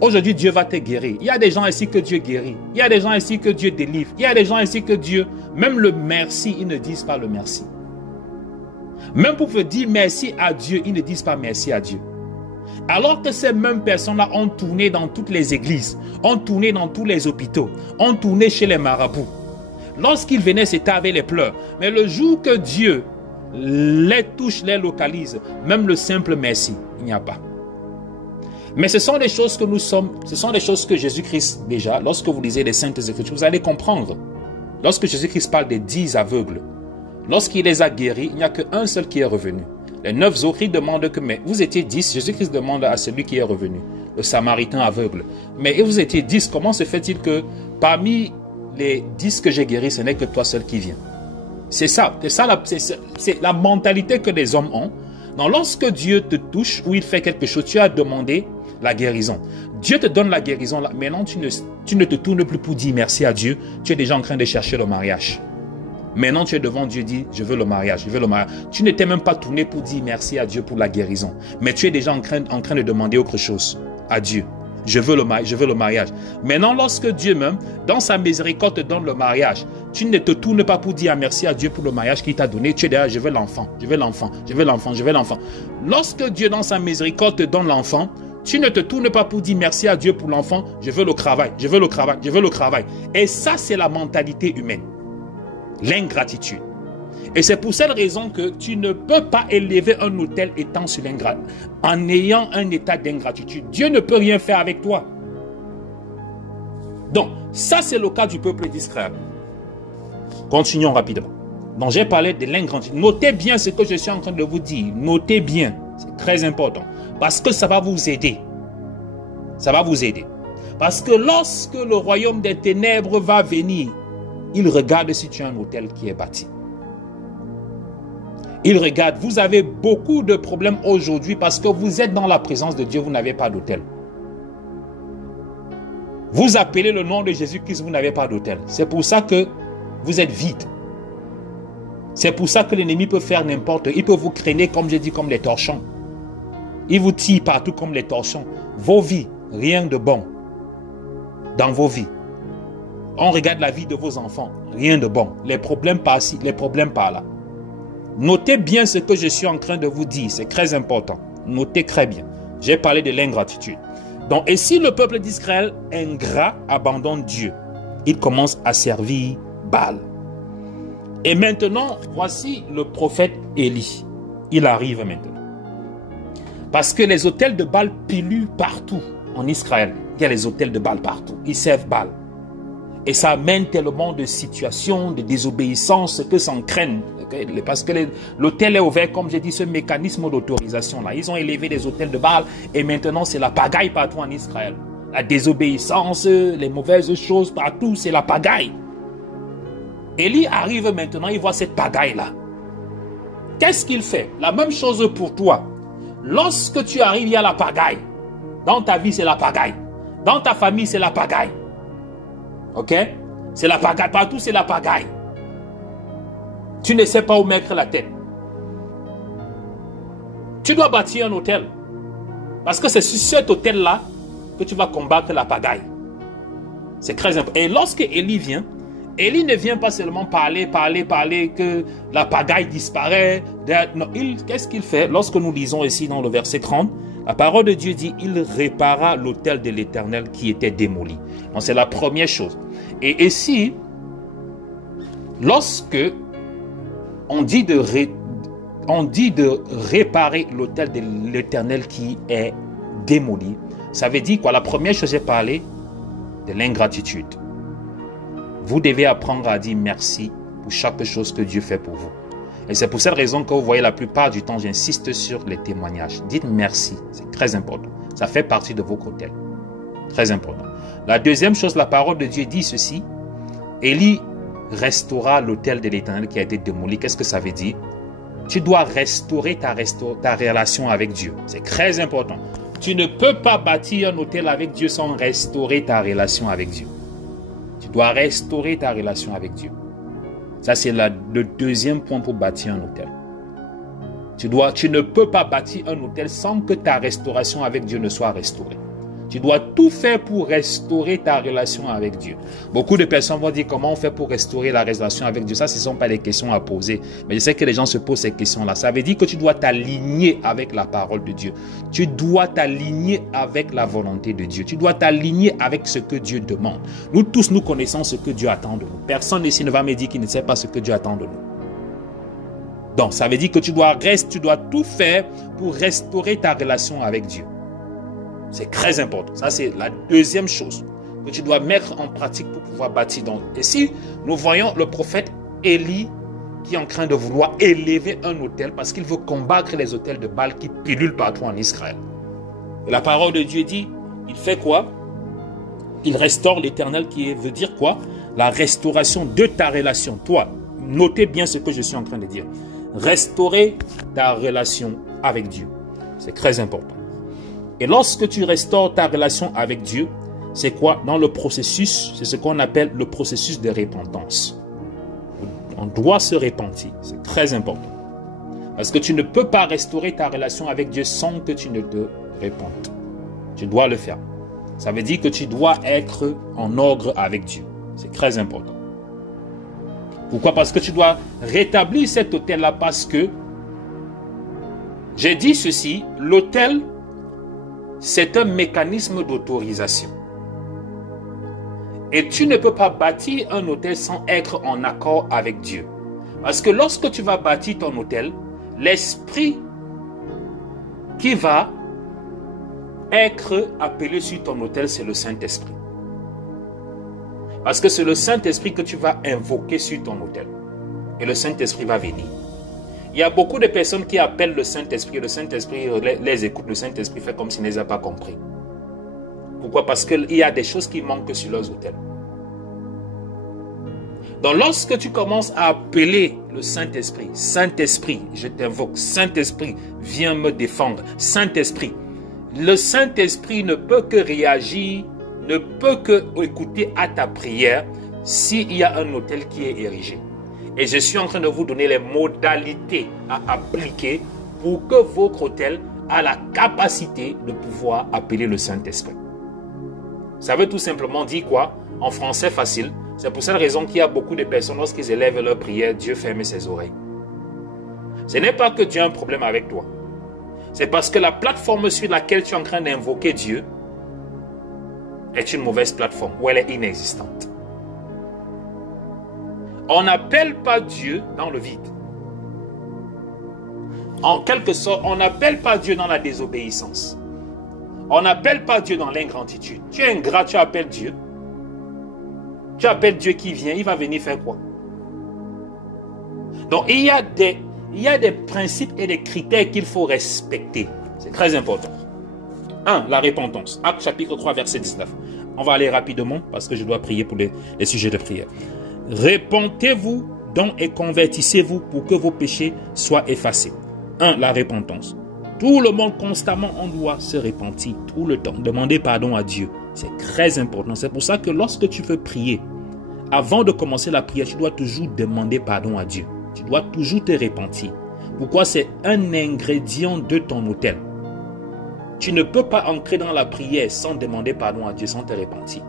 aujourd'hui Dieu va te guérir. Il y a des gens ici que Dieu guérit. Il y a des gens ici que Dieu délivre. Il y a des gens ici que Dieu, même le merci, ils ne disent pas le merci. Même pour dire merci à Dieu, ils ne disent pas merci à Dieu. Alors que ces mêmes personnes-là ont tourné dans toutes les églises, ont tourné dans tous les hôpitaux, ont tourné chez les marabouts. Lorsqu'ils venaient, c'était avec les pleurs. Mais le jour que Dieu les touche, les localise, même le simple merci, il n'y a pas. Mais ce sont des choses que nous sommes, ce sont des choses que Jésus-Christ déjà, lorsque vous lisez les Saintes Écritures, vous allez comprendre. Lorsque Jésus-Christ parle des 10 aveugles, lorsqu'il les a guéris, il n'y a qu'un seul qui est revenu. Les 9 autres, ils demandent que, mais vous étiez 10, Jésus-Christ demande à celui qui est revenu, le Samaritain aveugle. Mais vous étiez 10, comment se fait-il que parmi les 10 que j'ai guéris, ce n'est que toi seul qui viens? C'est la mentalité que les hommes ont. Donc, lorsque Dieu te touche ou il fait quelque chose, tu as demandé la guérison. Dieu te donne la guérison. Là. Maintenant, tu ne te tournes plus pour dire merci à Dieu. Tu es déjà en train de chercher le mariage. Maintenant, tu es devant Dieu et dis, je veux le mariage, je veux le mariage. Tu ne t'es même pas tourné pour dire merci à Dieu pour la guérison. Mais tu es déjà en train de demander autre chose à Dieu. Je veux le mariage. Maintenant, lorsque Dieu même, dans sa miséricorde, te donne le mariage, tu ne te tournes pas pour dire merci à Dieu pour le mariage qu'il t'a donné. Tu es derrière, je veux l'enfant, je veux l'enfant, je veux l'enfant, je veux l'enfant. Lorsque Dieu, dans sa miséricorde, te donne l'enfant, tu ne te tournes pas pour dire merci à Dieu pour l'enfant, je veux le travail, je veux le travail, je veux le travail. Et ça, c'est la mentalité humaine. L'ingratitude. Et c'est pour cette raison que tu ne peux pas élever un autel étant sur l'ingrat. En ayant un état d'ingratitude, Dieu ne peut rien faire avec toi. Donc, ça c'est le cas du peuple d'Israël. Continuons rapidement. Donc, j'ai parlé de l'ingratitude. Notez bien ce que je suis en train de vous dire. Notez bien. C'est très important. Parce que ça va vous aider. Ça va vous aider. Parce que lorsque le royaume des ténèbres va venir, il regarde si tu as un autel qui est bâti. Il regarde, vous avez beaucoup de problèmes aujourd'hui parce que vous êtes dans la présence de Dieu, vous n'avez pas d'autel. Vous appelez le nom de Jésus-Christ, vous n'avez pas d'autel. C'est pour ça que vous êtes vide. C'est pour ça que l'ennemi peut faire n'importe. Il peut vous traîner, comme je dis, comme les torchons. Il vous tire partout comme les torchons. Vos vies, rien de bon dans vos vies. On regarde la vie de vos enfants, rien de bon. Les problèmes par-ci, les problèmes par-là. Notez bien ce que je suis en train de vous dire, c'est très important. Notez très bien. J'ai parlé de l'ingratitude. Donc, et si le peuple d'Israël ingrat abandonne Dieu, il commence à servir Baal. Et maintenant, voici le prophète Élie. Il arrive maintenant. Parce que les autels de Baal pilulent partout en Israël. Il y a les autels de Baal partout. Ils servent Baal. Et ça amène tellement de situations, de désobéissance que ça en craigne. Parce que l'autel est ouvert, comme j'ai dit, ce mécanisme d'autorisation là. Ils ont élevé des autels de Baal et maintenant c'est la pagaille partout en Israël. La désobéissance, les mauvaises choses partout, c'est la pagaille. Élie arrive maintenant, il voit cette pagaille là. Qu'est-ce qu'il fait? La même chose pour toi. Lorsque tu arrives, il y a la pagaille. Dans ta vie, c'est la pagaille. Dans ta famille, c'est la pagaille. Ok? C'est la pagaille. Partout, c'est la pagaille. Tu ne sais pas où mettre la tête. Tu dois bâtir un hôtel. Parce que c'est sur cet hôtel-là que tu vas combattre la pagaille. C'est très important. Et lorsque Élie vient, Élie ne vient pas seulement parler que la pagaille disparaît. Non, qu'est-ce qu'il fait? Lorsque nous lisons ici dans le verset 30, la parole de Dieu dit, il répara l'autel de l'Éternel qui était démoli. Donc c'est la première chose. Et ici, lorsque on dit de réparer l'autel de l'Éternel qui est démoli, ça veut dire quoi? La première chose, j'ai parlé de l'ingratitude. Vous devez apprendre à dire merci pour chaque chose que Dieu fait pour vous. Et c'est pour cette raison que vous voyez la plupart du temps, j'insiste sur les témoignages. Dites merci, c'est très important. Ça fait partie de vos hôtels. Très important. La deuxième chose, la parole de Dieu dit ceci. Élie restaura l'autel de l'Éternel qui a été démoli. Qu'est-ce que ça veut dire? tu dois restaurer ta relation avec Dieu. C'est très important. Tu ne peux pas bâtir un hôtel avec Dieu sans restaurer ta relation avec Dieu. Tu dois restaurer ta relation avec Dieu. Ça, c'est le deuxième point pour bâtir un hôtel. Tu ne peux pas bâtir un hôtel sans que ta restauration avec Dieu ne soit restaurée. Tu dois tout faire pour restaurer ta relation avec Dieu. Beaucoup de personnes vont dire comment on fait pour restaurer la relation avec Dieu. Ça, ce ne sont pas des questions à poser. Mais je sais que les gens se posent ces questions-là. Ça veut dire que tu dois t'aligner avec la parole de Dieu. Tu dois t'aligner avec la volonté de Dieu. Tu dois t'aligner avec ce que Dieu demande. Nous tous, nous connaissons ce que Dieu attend de nous. Personne ici ne va me dire qu'il ne sait pas ce que Dieu attend de nous. Donc, ça veut dire que tu dois tout faire pour restaurer ta relation avec Dieu. C'est très important. Ça, c'est la deuxième chose que tu dois mettre en pratique pour pouvoir bâtir. Donc, ici, nous voyons le prophète Élie qui est en train de vouloir élever un autel parce qu'il veut combattre les autels de Baal qui pullulent partout en Israël. Et la parole de Dieu dit, il fait quoi? Il restaure l'Éternel, qui veut dire quoi? La restauration de ta relation. Toi, notez bien ce que je suis en train de dire. Restaurer ta relation avec Dieu. C'est très important. Et lorsque tu restaures ta relation avec Dieu, c'est quoi? Dans le processus, c'est ce qu'on appelle le processus de repentance. On doit se repentir. C'est très important. Parce que tu ne peux pas restaurer ta relation avec Dieu sans que tu ne te repentes. Tu dois le faire. Ça veut dire que tu dois être en ordre avec Dieu. C'est très important. Pourquoi? Parce que tu dois rétablir cet autel-là parce que, j'ai dit ceci, l'autel, c'est un mécanisme d'autorisation. Et tu ne peux pas bâtir un autel sans être en accord avec Dieu. Parce que lorsque tu vas bâtir ton autel, l'esprit qui va être appelé sur ton autel, c'est le Saint-Esprit. Parce que c'est le Saint-Esprit que tu vas invoquer sur ton autel. Et le Saint-Esprit va venir. Il y a beaucoup de personnes qui appellent le Saint-Esprit. Le Saint-Esprit les écoute. Le Saint-Esprit fait comme s'il ne les a pas compris. Pourquoi? Parce qu'il y a des choses qui manquent sur leurs autels. Donc lorsque tu commences à appeler le Saint-Esprit, Saint-Esprit, je t'invoque, Saint-Esprit, viens me défendre, Saint-Esprit, le Saint-Esprit ne peut que réagir, ne peut que écouter à ta prière s'il y a un autel qui est érigé. Et je suis en train de vous donner les modalités à appliquer pour que votre autel ait la capacité de pouvoir appeler le Saint-Esprit. Ça veut tout simplement dire quoi? En français facile, c'est pour cette raison qu'il y a beaucoup de personnes, lorsqu'ils élèvent leur prière, Dieu ferme ses oreilles. Ce n'est pas que Dieu a un problème avec toi. C'est parce que la plateforme sur laquelle tu es en train d'invoquer Dieu est une mauvaise plateforme ou elle est inexistante. On n'appelle pas Dieu dans le vide. En quelque sorte, on n'appelle pas Dieu dans la désobéissance. On n'appelle pas Dieu dans l'ingratitude. Tu es ingrat, tu appelles Dieu. Tu appelles Dieu qui vient, il va venir faire quoi? Donc, il y a des principes et des critères qu'il faut respecter. C'est très important. 1. La repentance. Actes chapitre 3, verset 19. On va aller rapidement parce que je dois prier pour les sujets de prière. Repentez-vous donc et convertissez-vous pour que vos péchés soient effacés. 1. La repentance. Tout le monde, constamment, on doit se repentir tout le temps. Demander pardon à Dieu. C'est très important. C'est pour ça que lorsque tu veux prier, avant de commencer la prière, tu dois toujours demander pardon à Dieu. Tu dois toujours te repentir. Pourquoi? C'est un ingrédient de ton autel. Tu ne peux pas entrer dans la prière sans demander pardon à Dieu, sans te repentir.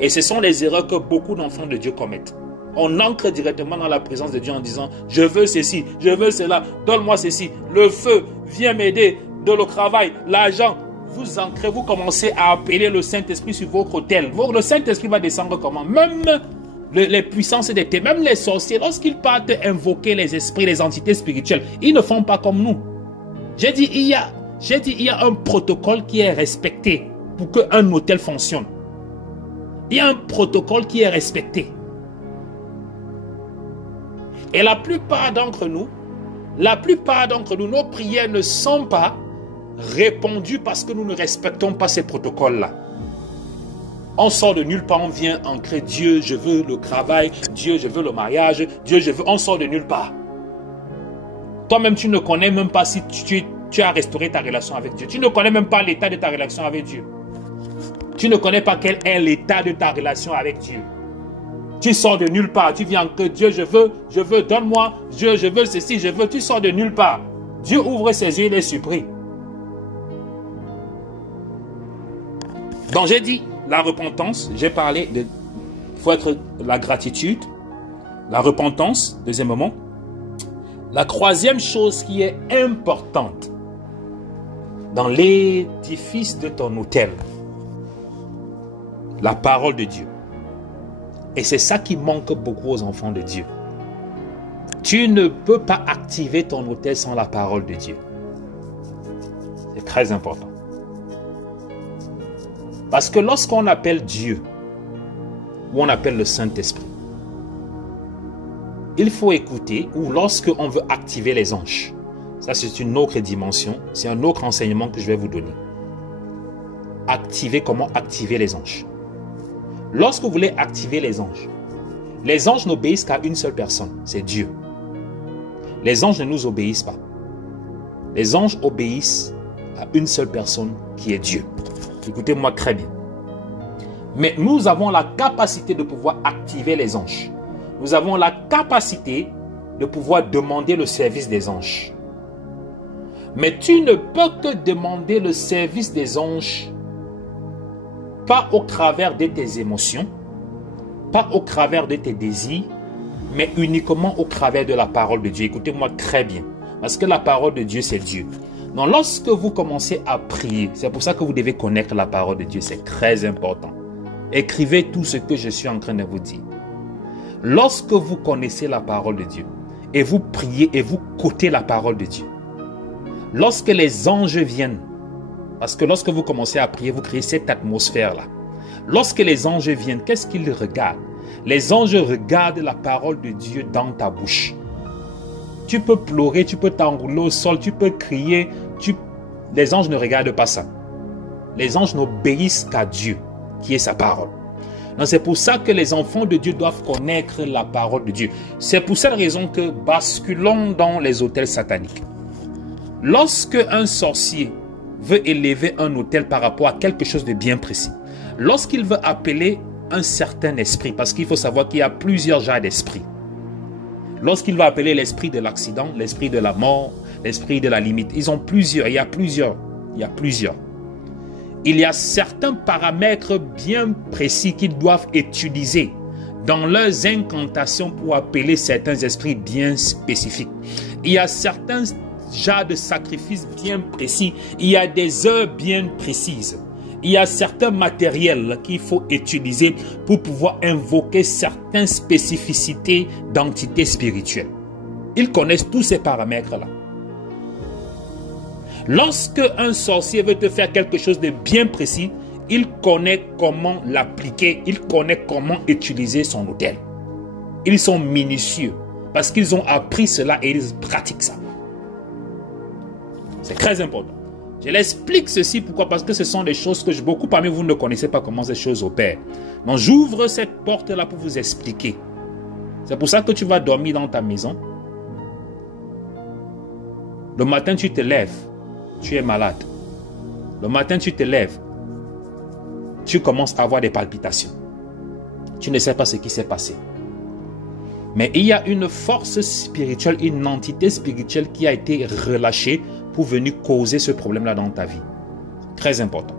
Et ce sont les erreurs que beaucoup d'enfants de Dieu commettent. On entre directement dans la présence de Dieu en disant « Je veux ceci, je veux cela, donne-moi ceci, le feu, viens m'aider, de le travail, l'argent. » Vous entrez, vous commencez à appeler le Saint-Esprit sur votre autel. Le Saint-Esprit va descendre comment? Même les puissances des ténèbres, même les sorciers, lorsqu'ils partent invoquer les esprits, les entités spirituelles, ils ne font pas comme nous. J'ai dit, il y a un protocole qui est respecté pour qu'un autel fonctionne. Il y a un protocole qui est respecté. Et la plupart d'entre nous, nos prières ne sont pas répondues parce que nous ne respectons pas ces protocoles-là. On sort de nulle part, on vient ancrer Dieu, je veux le travail, Dieu, je veux le mariage, Dieu, je veux... On sort de nulle part. Toi-même, tu ne connais même pas si tu as restauré ta relation avec Dieu. Tu ne connais même pas l'état de ta relation avec Dieu. Tu ne connais pas quel est l'état de ta relation avec Dieu. Tu sors de nulle part. Tu viens que Dieu, je veux, donne-moi. Dieu, je veux ceci, je veux. Tu sors de nulle part. Dieu ouvre ses yeux, il est surpris. Donc j'ai dit la repentance, j'ai parlé de, il faut être la gratitude, la repentance, deuxième moment. La troisième chose qui est importante dans l'édifice de ton autel, la parole de Dieu. Et c'est ça qui manque beaucoup aux enfants de Dieu. Tu ne peux pas activer ton autel sans la parole de Dieu. C'est très important. Parce que lorsqu'on appelle Dieu, ou on appelle le Saint-Esprit, il faut écouter, ou lorsqu'on veut activer les anges. Ça, c'est une autre dimension, c'est un autre enseignement que je vais vous donner. Comment activer les anges. Lorsque vous voulez activer les anges n'obéissent qu'à une seule personne, c'est Dieu. Les anges ne nous obéissent pas. Les anges obéissent à une seule personne qui est Dieu. Écoutez-moi très bien. Mais nous avons la capacité de pouvoir activer les anges. Nous avons la capacité de pouvoir demander le service des anges. Mais tu ne peux que demander le service des anges pas au travers de tes émotions, pas au travers de tes désirs, mais uniquement au travers de la parole de Dieu. Écoutez-moi très bien, parce que la parole de Dieu, c'est Dieu. Donc, lorsque vous commencez à prier, c'est pour ça que vous devez connaître la parole de Dieu, c'est très important. Écrivez tout ce que je suis en train de vous dire. Lorsque vous connaissez la parole de Dieu, et vous priez et vous quotez la parole de Dieu, lorsque les anges viennent, parce que lorsque vous commencez à prier, vous créez cette atmosphère-là. Lorsque les anges viennent, qu'est-ce qu'ils regardent? Les anges regardent la parole de Dieu dans ta bouche. Tu peux pleurer, tu peux t'enrouler au sol, tu peux crier. Les anges ne regardent pas ça. Les anges n'obéissent qu'à Dieu, qui est sa parole. Donc c'est pour ça que les enfants de Dieu doivent connaître la parole de Dieu. C'est pour cette raison que basculons dans les autels sataniques. Lorsque un sorcier veut élever un autel par rapport à quelque chose de bien précis, lorsqu'il veut appeler un certain esprit, parce qu'il faut savoir qu'il y a plusieurs genres d'esprits. Lorsqu'il va appeler l'esprit de l'accident, l'esprit de la mort, l'esprit de la limite, ils ont plusieurs, il y a plusieurs. Il y a certains paramètres bien précis qu'ils doivent utiliser dans leurs incantations pour appeler certains esprits bien spécifiques. Il y a certains genres de sacrifices bien précis, il y a des heures bien précises. Il y a certains matériels qu'il faut utiliser pour pouvoir invoquer certaines spécificités d'entités spirituelles. Ils connaissent tous ces paramètres-là. Lorsque un sorcier veut te faire quelque chose de bien précis, il connaît comment l'appliquer, il connaît comment utiliser son autel. Ils sont minutieux parce qu'ils ont appris cela et ils pratiquent ça. C'est très important. Je l'explique ceci, pourquoi? Parce que ce sont des choses que beaucoup parmi vous ne connaissez pas comment ces choses opèrent. Donc j'ouvre cette porte-là pour vous expliquer. C'est pour ça que tu vas dormir dans ta maison. Le matin, tu te lèves, tu es malade. Le matin, tu te lèves, tu commences à avoir des palpitations. Tu ne sais pas ce qui s'est passé. Mais il y a une force spirituelle, une entité spirituelle qui a été relâchée pour venir causer ce problème-là dans ta vie. Très important.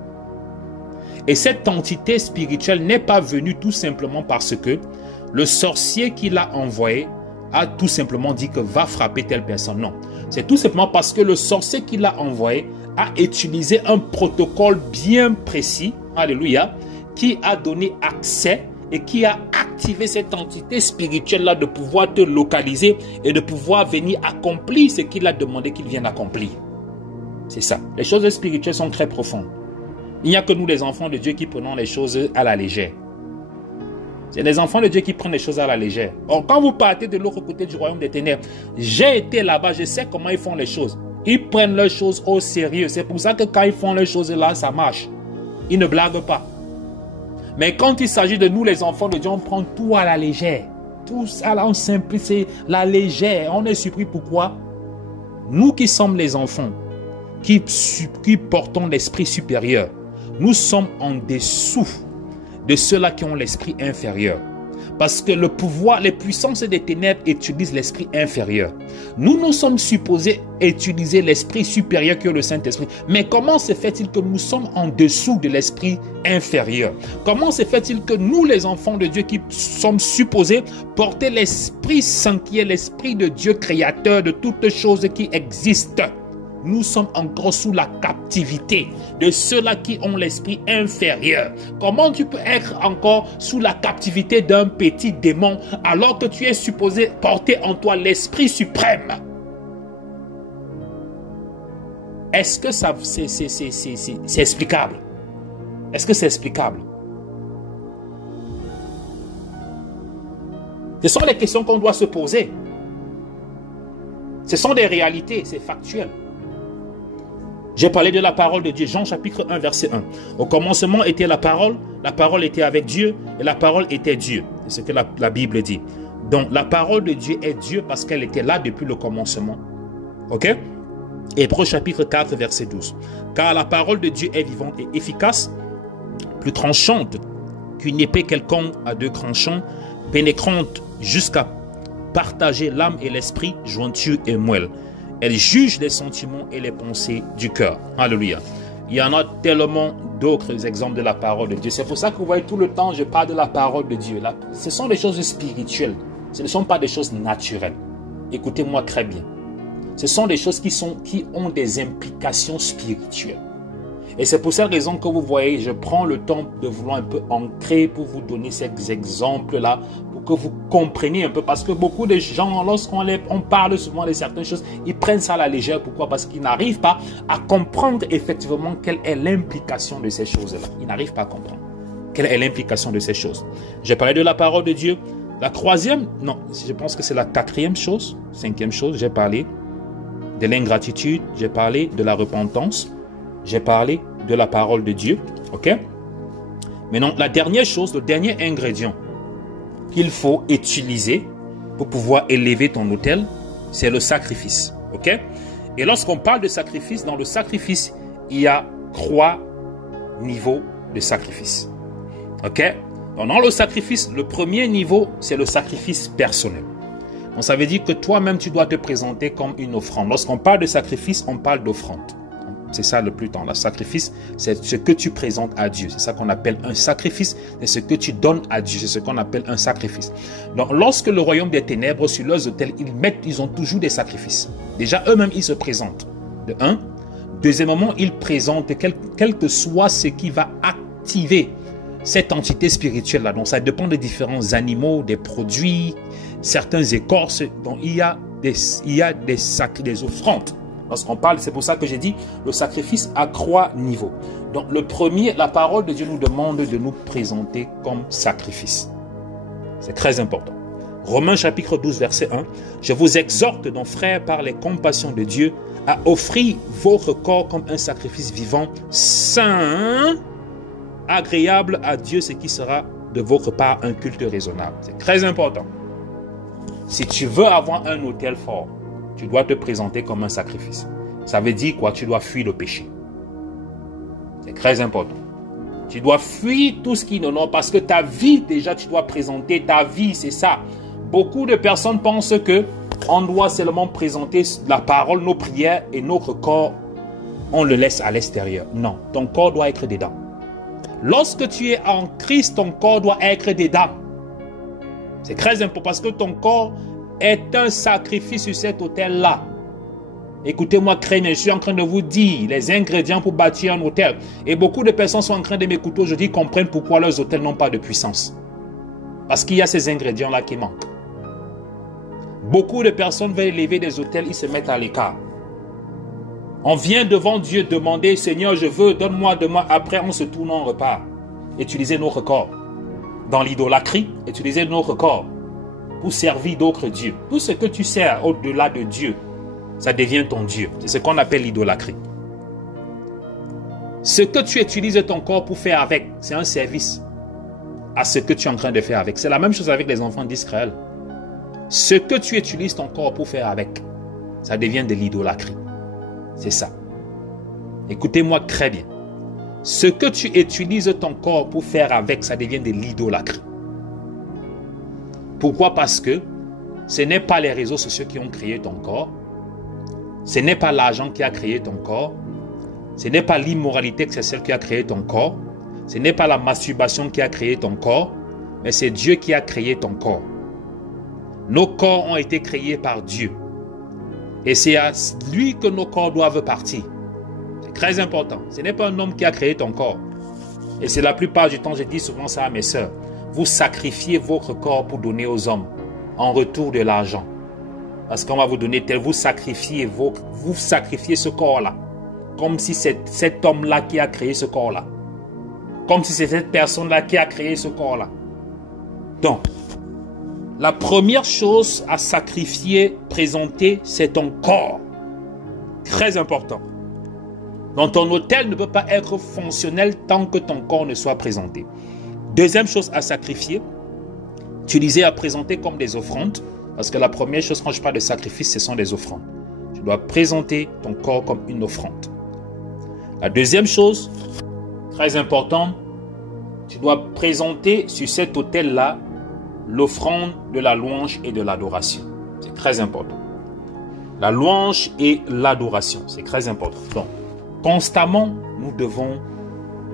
Et cette entité spirituelle n'est pas venue tout simplement parce que le sorcier qui l'a envoyé a tout simplement dit que va frapper telle personne. Non. C'est tout simplement parce que le sorcier qui l'a envoyé a utilisé un protocole bien précis, alléluia, qui a donné accès et qui a activé cette entité spirituelle-là de pouvoir te localiser et de pouvoir venir accomplir ce qu'il a demandé qu'il vienne accomplir. C'est ça. Les choses spirituelles sont très profondes. Il n'y a que nous, les enfants de Dieu, qui prenons les choses à la légère. C'est les enfants de Dieu qui prennent les choses à la légère. Or, quand vous partez de l'autre côté du royaume des ténèbres, j'ai été là-bas, je sais comment ils font les choses. Ils prennent leurs choses au sérieux. C'est pour ça que quand ils font les choses là, ça marche. Ils ne blaguent pas. Mais quand il s'agit de nous, les enfants de Dieu, on prend tout à la légère. Tout ça là, on simplifie la légère. On est surpris. Pourquoi? nous qui sommes les enfants, qui portons l'esprit supérieur, nous sommes en dessous de ceux-là qui ont l'esprit inférieur. Parce que le pouvoir, les puissances des ténèbres utilisent l'esprit inférieur. Nous sommes supposés utiliser l'esprit supérieur que le Saint-Esprit. Mais comment se fait-il que nous sommes en dessous de l'esprit inférieur? Comment se fait-il que nous, les enfants de Dieu, qui sommes supposés porter l'Esprit Saint, qui est l'Esprit de Dieu, créateur de toutes choses qui existent, nous sommes encore sous la captivité de ceux-là qui ont l'esprit inférieur? Comment tu peux être encore sous la captivité d'un petit démon alors que tu es supposé porter en toi l'esprit suprême? Est-ce que c'est explicable? Est-ce que c'est explicable? Ce sont les questions qu'on doit se poser. Ce sont des réalités, c'est factuel. J'ai parlé de la parole de Dieu, Jean chapitre 1, verset 1. Au commencement était la parole était avec Dieu, et la parole était Dieu. C'est ce que la Bible dit. Donc, la parole de Dieu est Dieu parce qu'elle était là depuis le commencement. Ok? Hébreux chapitre 4, verset 12. Car la parole de Dieu est vivante et efficace, plus tranchante qu'une épée quelconque à deux tranchants, pénétrante jusqu'à partager l'âme et l'esprit, jointure et moelle. Elle juge les sentiments et les pensées du cœur. Alléluia. Il y en a tellement d'autres exemples de la parole de Dieu. C'est pour ça que vous voyez tout le temps, je parle de la parole de Dieu. Là, ce sont des choses spirituelles. Ce ne sont pas des choses naturelles. Écoutez-moi très bien. Ce sont des choses qui ont des implications spirituelles. Et c'est pour cette raison que vous voyez, je prends le temps de vouloir un peu ancrer pour vous donner ces exemples-là, pour que vous compreniez un peu. Parce que beaucoup de gens, lorsqu'on parle souvent de certaines choses, ils prennent ça à la légère. Pourquoi? Parce qu'ils n'arrivent pas à comprendre effectivement quelle est l'implication de ces choses-là. Ils n'arrivent pas à comprendre quelle est l'implication de ces choses. J'ai parlé de la parole de Dieu. La troisième, non, je pense que c'est la quatrième chose, cinquième chose, j'ai parlé de l'ingratitude, j'ai parlé de la repentance. J'ai parlé de la parole de Dieu, ok? Maintenant, la dernière chose, le dernier ingrédient qu'il faut utiliser pour pouvoir élever ton autel, c'est le sacrifice, ok? Et lorsqu'on parle de sacrifice, dans le sacrifice, il y a 3 niveaux de sacrifice, ok? Donc, dans le sacrifice, le premier niveau, c'est le sacrifice personnel. Donc, ça veut dire que toi-même, tu dois te présenter comme une offrande. Lorsqu'on parle de sacrifice, on parle d'offrande. C'est ça le plus temps. Le sacrifice, c'est ce que tu présentes à Dieu. C'est ça qu'on appelle un sacrifice. C'est ce que tu donnes à Dieu. C'est ce qu'on appelle un sacrifice. Donc, lorsque le royaume des ténèbres, sur leurs autels, ils ont toujours des sacrifices. Déjà, eux-mêmes, ils se présentent. De un. Deuxièmement, ils présentent quel que soit ce qui va activer cette entité spirituelle-là. Donc, ça dépend des différents animaux, des produits, certains écorces. Donc, il y a des offrandes. Lorsqu'on parle, c'est pour ça que j'ai dit, le sacrifice a 3 niveaux. Donc le premier, la parole de Dieu nous demande de nous présenter comme sacrifice. C'est très important. Romains chapitre 12, verset 1. Je vous exhorte donc, frères, par les compassions de Dieu, à offrir votre corps comme un sacrifice vivant, saint, agréable à Dieu, ce qui sera de votre part un culte raisonnable. C'est très important. Si tu veux avoir un autel fort, tu dois te présenter comme un sacrifice. Ça veut dire quoi? Tu dois fuir le péché. C'est très important. Tu dois fuir tout ce qui n'est non, parce que ta vie, déjà, tu dois présenter ta vie, c'est ça. Beaucoup de personnes pensent que on doit seulement présenter la parole, nos prières et notre corps, on le laisse à l'extérieur. Non, ton corps doit être dedans. Lorsque tu es en Christ, ton corps doit être dedans. C'est très important parce que ton corps est un sacrifice sur cet autel-là. Écoutez-moi, craignez, je suis en train de vous dire les ingrédients pour bâtir un autel. Et beaucoup de personnes sont en train de m'écouter aujourd'hui, comprennent pourquoi leurs autels n'ont pas de puissance. Parce qu'il y a ces ingrédients-là qui manquent. Beaucoup de personnes veulent élever des autels, ils se mettent à l'écart. On vient devant Dieu demander, Seigneur, je veux, donne-moi, donne-moi. Après, on se tourne, on repart. Utiliser notre corps. Dans l'idolâtrie, utiliser notre corps pour servir d'autres dieux. Tout ce que tu sers au-delà de Dieu, ça devient ton Dieu. C'est ce qu'on appelle l'idolâtrie. Ce que tu utilises ton corps pour faire avec, c'est un service à ce que tu es en train de faire avec. C'est la même chose avec les enfants d'Israël. Ce que tu utilises ton corps pour faire avec, ça devient de l'idolâtrie. C'est ça. Écoutez-moi très bien. Ce que tu utilises ton corps pour faire avec, ça devient de l'idolâtrie. Pourquoi? Parce que ce n'est pas les réseaux sociaux qui ont créé ton corps. Ce n'est pas l'argent qui a créé ton corps. Ce n'est pas l'immoralité sexuelle qui a créé ton corps. Ce n'est pas la masturbation qui a créé ton corps. Mais c'est Dieu qui a créé ton corps. Nos corps ont été créés par Dieu. Et c'est à lui que nos corps doivent partir. C'est très important. Ce n'est pas un homme qui a créé ton corps. Et c'est la plupart du temps, je dis souvent ça à mes sœurs. Vous sacrifiez votre corps pour donner aux hommes en retour de l'argent. Parce qu'on va vous donner tel, vous sacrifiez ce corps-là. Comme si c'est cet homme-là qui a créé ce corps-là. Comme si c'est cette personne-là qui a créé ce corps-là. Donc, la première chose à sacrifier, présenter, c'est ton corps. Très important. Donc, ton autel ne peut pas être fonctionnel tant que ton corps ne soit présenté. Deuxième chose à sacrifier, utiliser à présenter comme des offrandes. Parce que la première chose quand je parle de sacrifice, ce sont des offrandes. Tu dois présenter ton corps comme une offrande. La deuxième chose, très importante, tu dois présenter sur cet autel-là l'offrande de la louange et de l'adoration. C'est très important. La louange et l'adoration, c'est très important. Donc, constamment, nous devons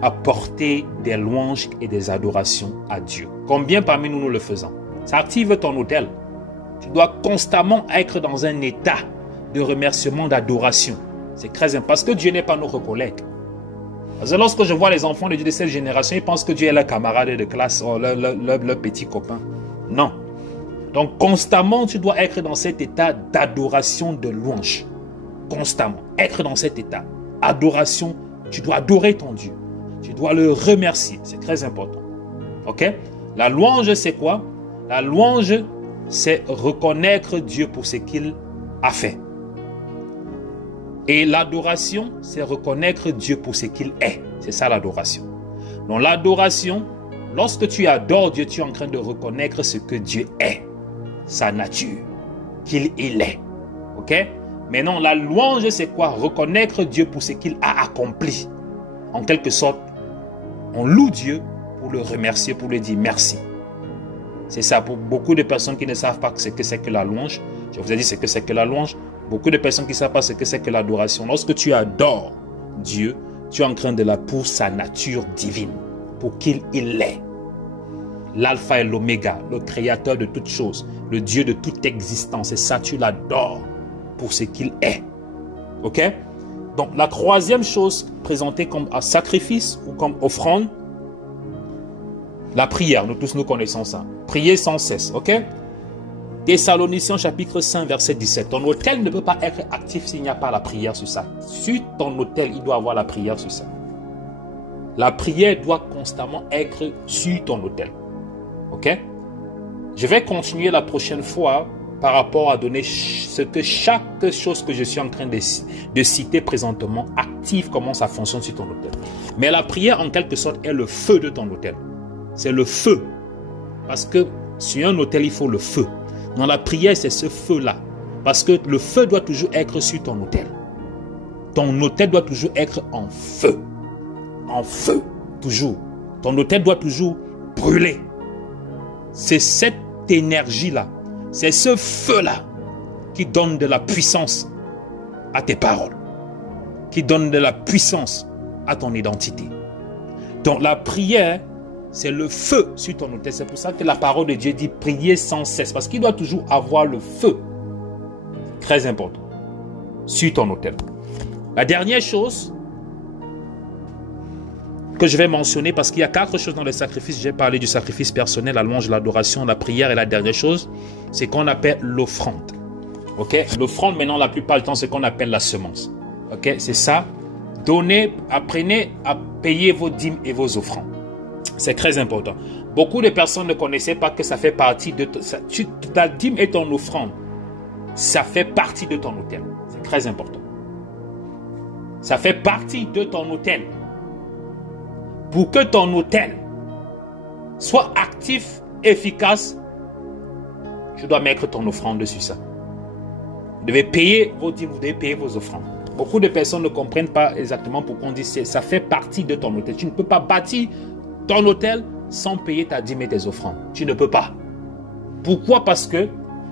apporter des louanges et des adorations à Dieu. Combien parmi nous, nous le faisons? Ça active ton autel. Tu dois constamment être dans un état de remerciement, d'adoration. C'est très important. Parce que Dieu n'est pas notre collègue. Parce que lorsque je vois les enfants de Dieu de cette génération, ils pensent que Dieu est leur camarade de classe, ou leur petit copain. Non. Donc constamment, tu dois être dans cet état d'adoration, de louange. Constamment. Être dans cet état. Adoration. Tu dois adorer ton Dieu. Tu dois le remercier. C'est très important. Ok? La louange, c'est quoi? La louange, c'est reconnaître Dieu pour ce qu'il a fait. Et l'adoration, c'est reconnaître Dieu pour ce qu'il est. C'est ça l'adoration. Donc l'adoration, lorsque tu adores Dieu, tu es en train de reconnaître ce que Dieu est. Sa nature. Qu'il est. Ok? Maintenant, la louange, c'est quoi? Reconnaître Dieu pour ce qu'il a accompli. En quelque sorte, on loue Dieu pour le remercier, pour lui dire merci. C'est ça, pour beaucoup de personnes qui ne savent pas ce que c'est que la louange. Je vous ai dit ce que c'est que la louange. Beaucoup de personnes qui ne savent pas ce que c'est que l'adoration. Lorsque tu adores Dieu, tu es en train de la pour sa nature divine, pour qu'il est. L'alpha et l'oméga, le créateur de toutes choses, le Dieu de toute existence. Et ça, tu l'adores pour ce qu'il est. Ok? Donc, la troisième chose présentée comme un sacrifice ou comme offrande, la prière. Nous tous, nous connaissons ça. Prier sans cesse. Ok? Thessaloniciens chapitre 5 verset 17. Ton autel ne peut pas être actif s'il n'y a pas la prière sur ça. Sur ton autel, il doit avoir la prière sur ça. La prière doit constamment être sur ton autel. Ok? Je vais continuer la prochaine fois par rapport à donner ce que chaque chose que je suis en train de citer présentement active comment ça fonctionne sur ton autel. Mais la prière en quelque sorte est le feu de ton autel. C'est le feu. Parce que sur un autel, il faut le feu. Dans la prière, c'est ce feu-là. Parce que le feu doit toujours être sur ton autel. Ton autel doit toujours être en feu. En feu, toujours. Ton autel doit toujours brûler. C'est cette énergie-là, c'est ce feu-là qui donne de la puissance à tes paroles. Qui donne de la puissance à ton identité. Donc la prière, c'est le feu sur ton autel. C'est pour ça que la parole de Dieu dit prier sans cesse. Parce qu'il doit toujours avoir le feu. Très important. Sur ton autel. La dernière chose que je vais mentionner, parce qu'il y a 4 choses dans le sacrifice. J'ai parlé du sacrifice personnel, la louange, l'adoration, la prière. Et la dernière chose, c'est qu'on appelle l'offrande. Ok? L'offrande, maintenant, la plupart du temps, c'est qu'on appelle la semence. Ok? C'est ça. Donnez, apprenez à payer vos dîmes et vos offrandes. C'est très important. Beaucoup de personnes ne connaissaient pas que ça fait partie de ta dîme et ton offrande. Ça fait partie de ton autel. C'est très important. Ça fait partie de ton autel. Pour que ton autel soit actif, efficace, tu dois mettre ton offrande dessus ça. Vous devez payer vos dîmes, vous devez payer vos offrandes. Beaucoup de personnes ne comprennent pas exactement pourquoi on dit que ça fait partie de ton hôtel. Tu ne peux pas bâtir ton hôtel sans payer ta dîme et tes offrandes. Tu ne peux pas. Pourquoi? Parce que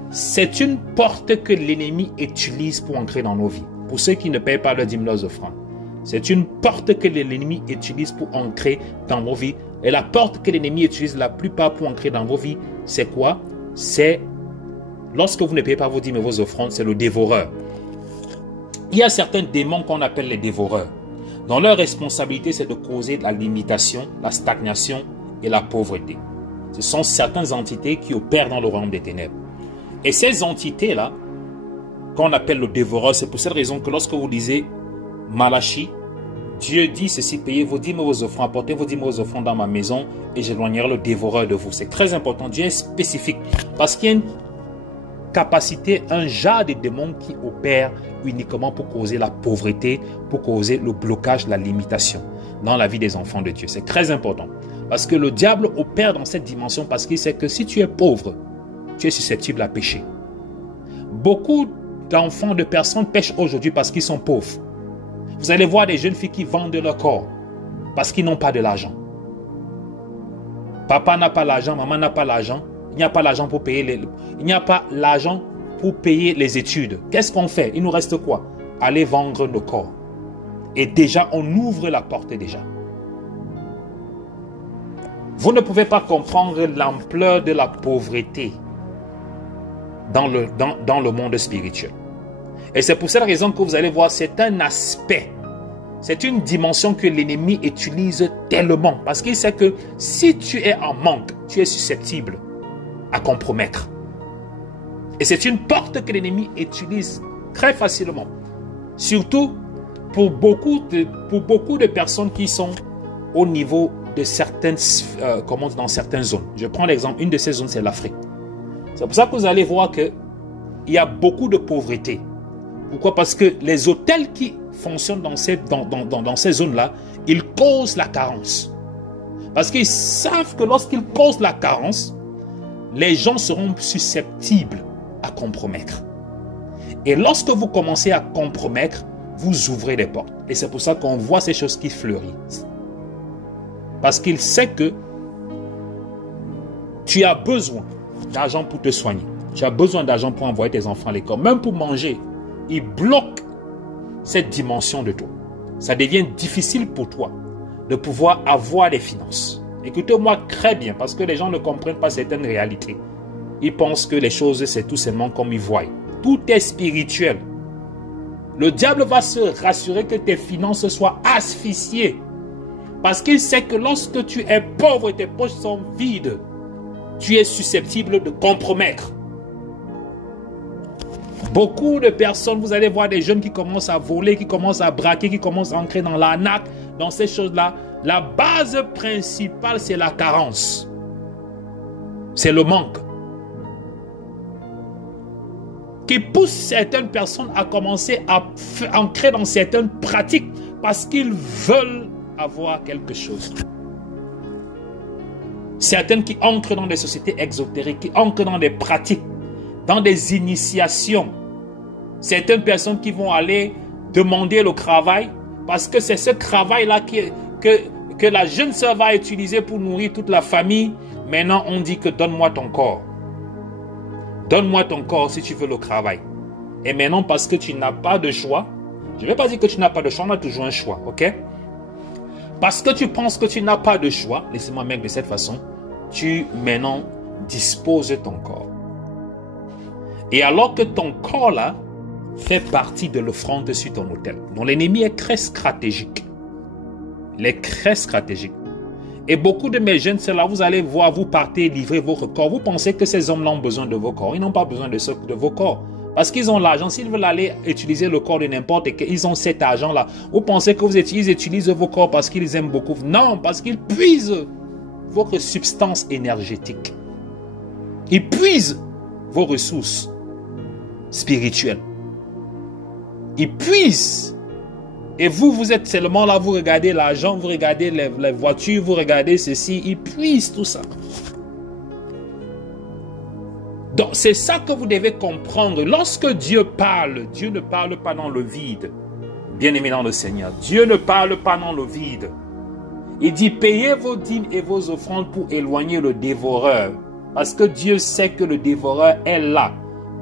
c'est une porte que l'ennemi utilise pour entrer dans nos vies. Pour ceux qui ne payent pas leurs dîmes, leurs offrandes. C'est une porte que l'ennemi utilise pour entrer dans vos vies. Et la porte que l'ennemi utilise la plupart pour entrer dans vos vies, c'est quoi? C'est lorsque vous ne payez pas vos dîmes et vos offrandes, c'est le dévoreur. Il y a certains démons qu'on appelle les dévoreurs. Dont leur responsabilité, c'est de causer la limitation, la stagnation et la pauvreté. Ce sont certaines entités qui opèrent dans le royaume des ténèbres. Et ces entités-là, qu'on appelle le dévoreur, c'est pour cette raison que lorsque vous lisez Malachie, Dieu dit ceci: payez vos dîmes et vos offrandes, apportez vos dîmes et vos offrandes dans ma maison et j'éloignerai le dévoreur de vous. C'est très important. Dieu est spécifique parce qu'il y a une capacité, un genre de démons qui opèrent uniquement pour causer la pauvreté, pour causer le blocage, la limitation dans la vie des enfants de Dieu. C'est très important parce que le diable opère dans cette dimension parce qu'il sait que si tu es pauvre, tu es susceptible à pécher. Beaucoup d'enfants, de personnes pêchent aujourd'hui parce qu'ils sont pauvres. Vous allez voir des jeunes filles qui vendent leur corps parce qu'ils n'ont pas de l'argent. Papa n'a pas l'argent, maman n'a pas l'argent. Il n'y a pas l'argent pour payer il n'y a pas l'argent pour payer les études. Qu'est-ce qu'on fait? Il nous reste quoi? Aller vendre nos corps. Et déjà, on ouvre la porte déjà. Vous ne pouvez pas comprendre l'ampleur de la pauvreté dans le monde spirituel. Et c'est pour cette raison que vous allez voir, c'est un aspect, c'est une dimension que l'ennemi utilise tellement. Parce qu'il sait que si tu es en manque, tu es susceptible à compromettre. Et c'est une porte que l'ennemi utilise très facilement. Surtout pour beaucoup de personnes qui sont au niveau de certaines, dans certaines zones. Je prends l'exemple, une de ces zones, c'est l'Afrique. C'est pour ça que vous allez voir qu'il y a beaucoup de pauvreté. Pourquoi? Parce que les hôtels qui fonctionnent dans ces zones-là, ils causent la carence. Parce qu'ils savent que lorsqu'ils causent la carence, les gens seront susceptibles à compromettre. Et lorsque vous commencez à compromettre, vous ouvrez des portes. Et c'est pour ça qu'on voit ces choses qui fleurissent. Parce qu'il sait que tu as besoin d'argent pour te soigner. Tu as besoin d'argent pour envoyer tes enfants à l'école. Même pour manger. Il bloque cette dimension de toi. Ça devient difficile pour toi de pouvoir avoir des finances. Écoutez-moi très bien, parce que les gens ne comprennent pas certaines réalités. Ils pensent que les choses, c'est tout simplement comme ils voient. Tout est spirituel. Le diable va se rassurer que tes finances soient asphyxiées. Parce qu'il sait que lorsque tu es pauvre et tes poches sont vides, tu es susceptible de compromettre. Beaucoup de personnes, vous allez voir des jeunes qui commencent à voler, qui commencent à braquer, qui commencent à entrer dans l'arnaque, dans ces choses-là. La base principale, c'est la carence. C'est le manque. Qui pousse certaines personnes à commencer à entrer dans certaines pratiques parce qu'ils veulent avoir quelque chose. Certaines qui entrent dans des sociétés exotériques, qui entrent dans des pratiques, dans des initiations. Certaines personnes qui vont aller demander le travail parce que c'est ce travail-là que la jeune sœur va utiliser pour nourrir toute la famille. Maintenant, on dit que donne-moi ton corps. Donne-moi ton corps si tu veux le travail. Et maintenant, parce que tu n'as pas de choix, je ne vais pas dire que tu n'as pas de choix, on a toujours un choix, ok? Parce que tu penses que tu n'as pas de choix, laissez-moi mettre de cette façon, tu maintenant disposes ton corps. Et alors que ton corps là fait partie de l'offrande sur ton autel. Donc l'ennemi est très stratégique. Il est très stratégique. Et beaucoup de mes jeunes, c'est là, vous allez voir, vous partez livrer votre corps. Vous pensez que ces hommes-là ont besoin de vos corps. Ils n'ont pas besoin de vos corps. Parce qu'ils ont l'argent. S'ils veulent aller utiliser le corps de n'importe quel, ils ont cet argent-là. Vous pensez que ils utilisent vos corps parce qu'ils aiment beaucoup. Non, parce qu'ils puisent votre substance énergétique. Ils puisent vos ressources spirituelles. Ils puisent. Et vous êtes seulement là, vous regardez l'argent, vous regardez les voitures, vous regardez ceci. Ils puisent tout ça. Donc, c'est ça que vous devez comprendre. Lorsque Dieu parle, Dieu ne parle pas dans le vide. Bien-aimé dans le Seigneur, Dieu ne parle pas dans le vide. Il dit, payez vos dîmes et vos offrandes pour éloigner le dévoreur. Parce que Dieu sait que le dévoreur est là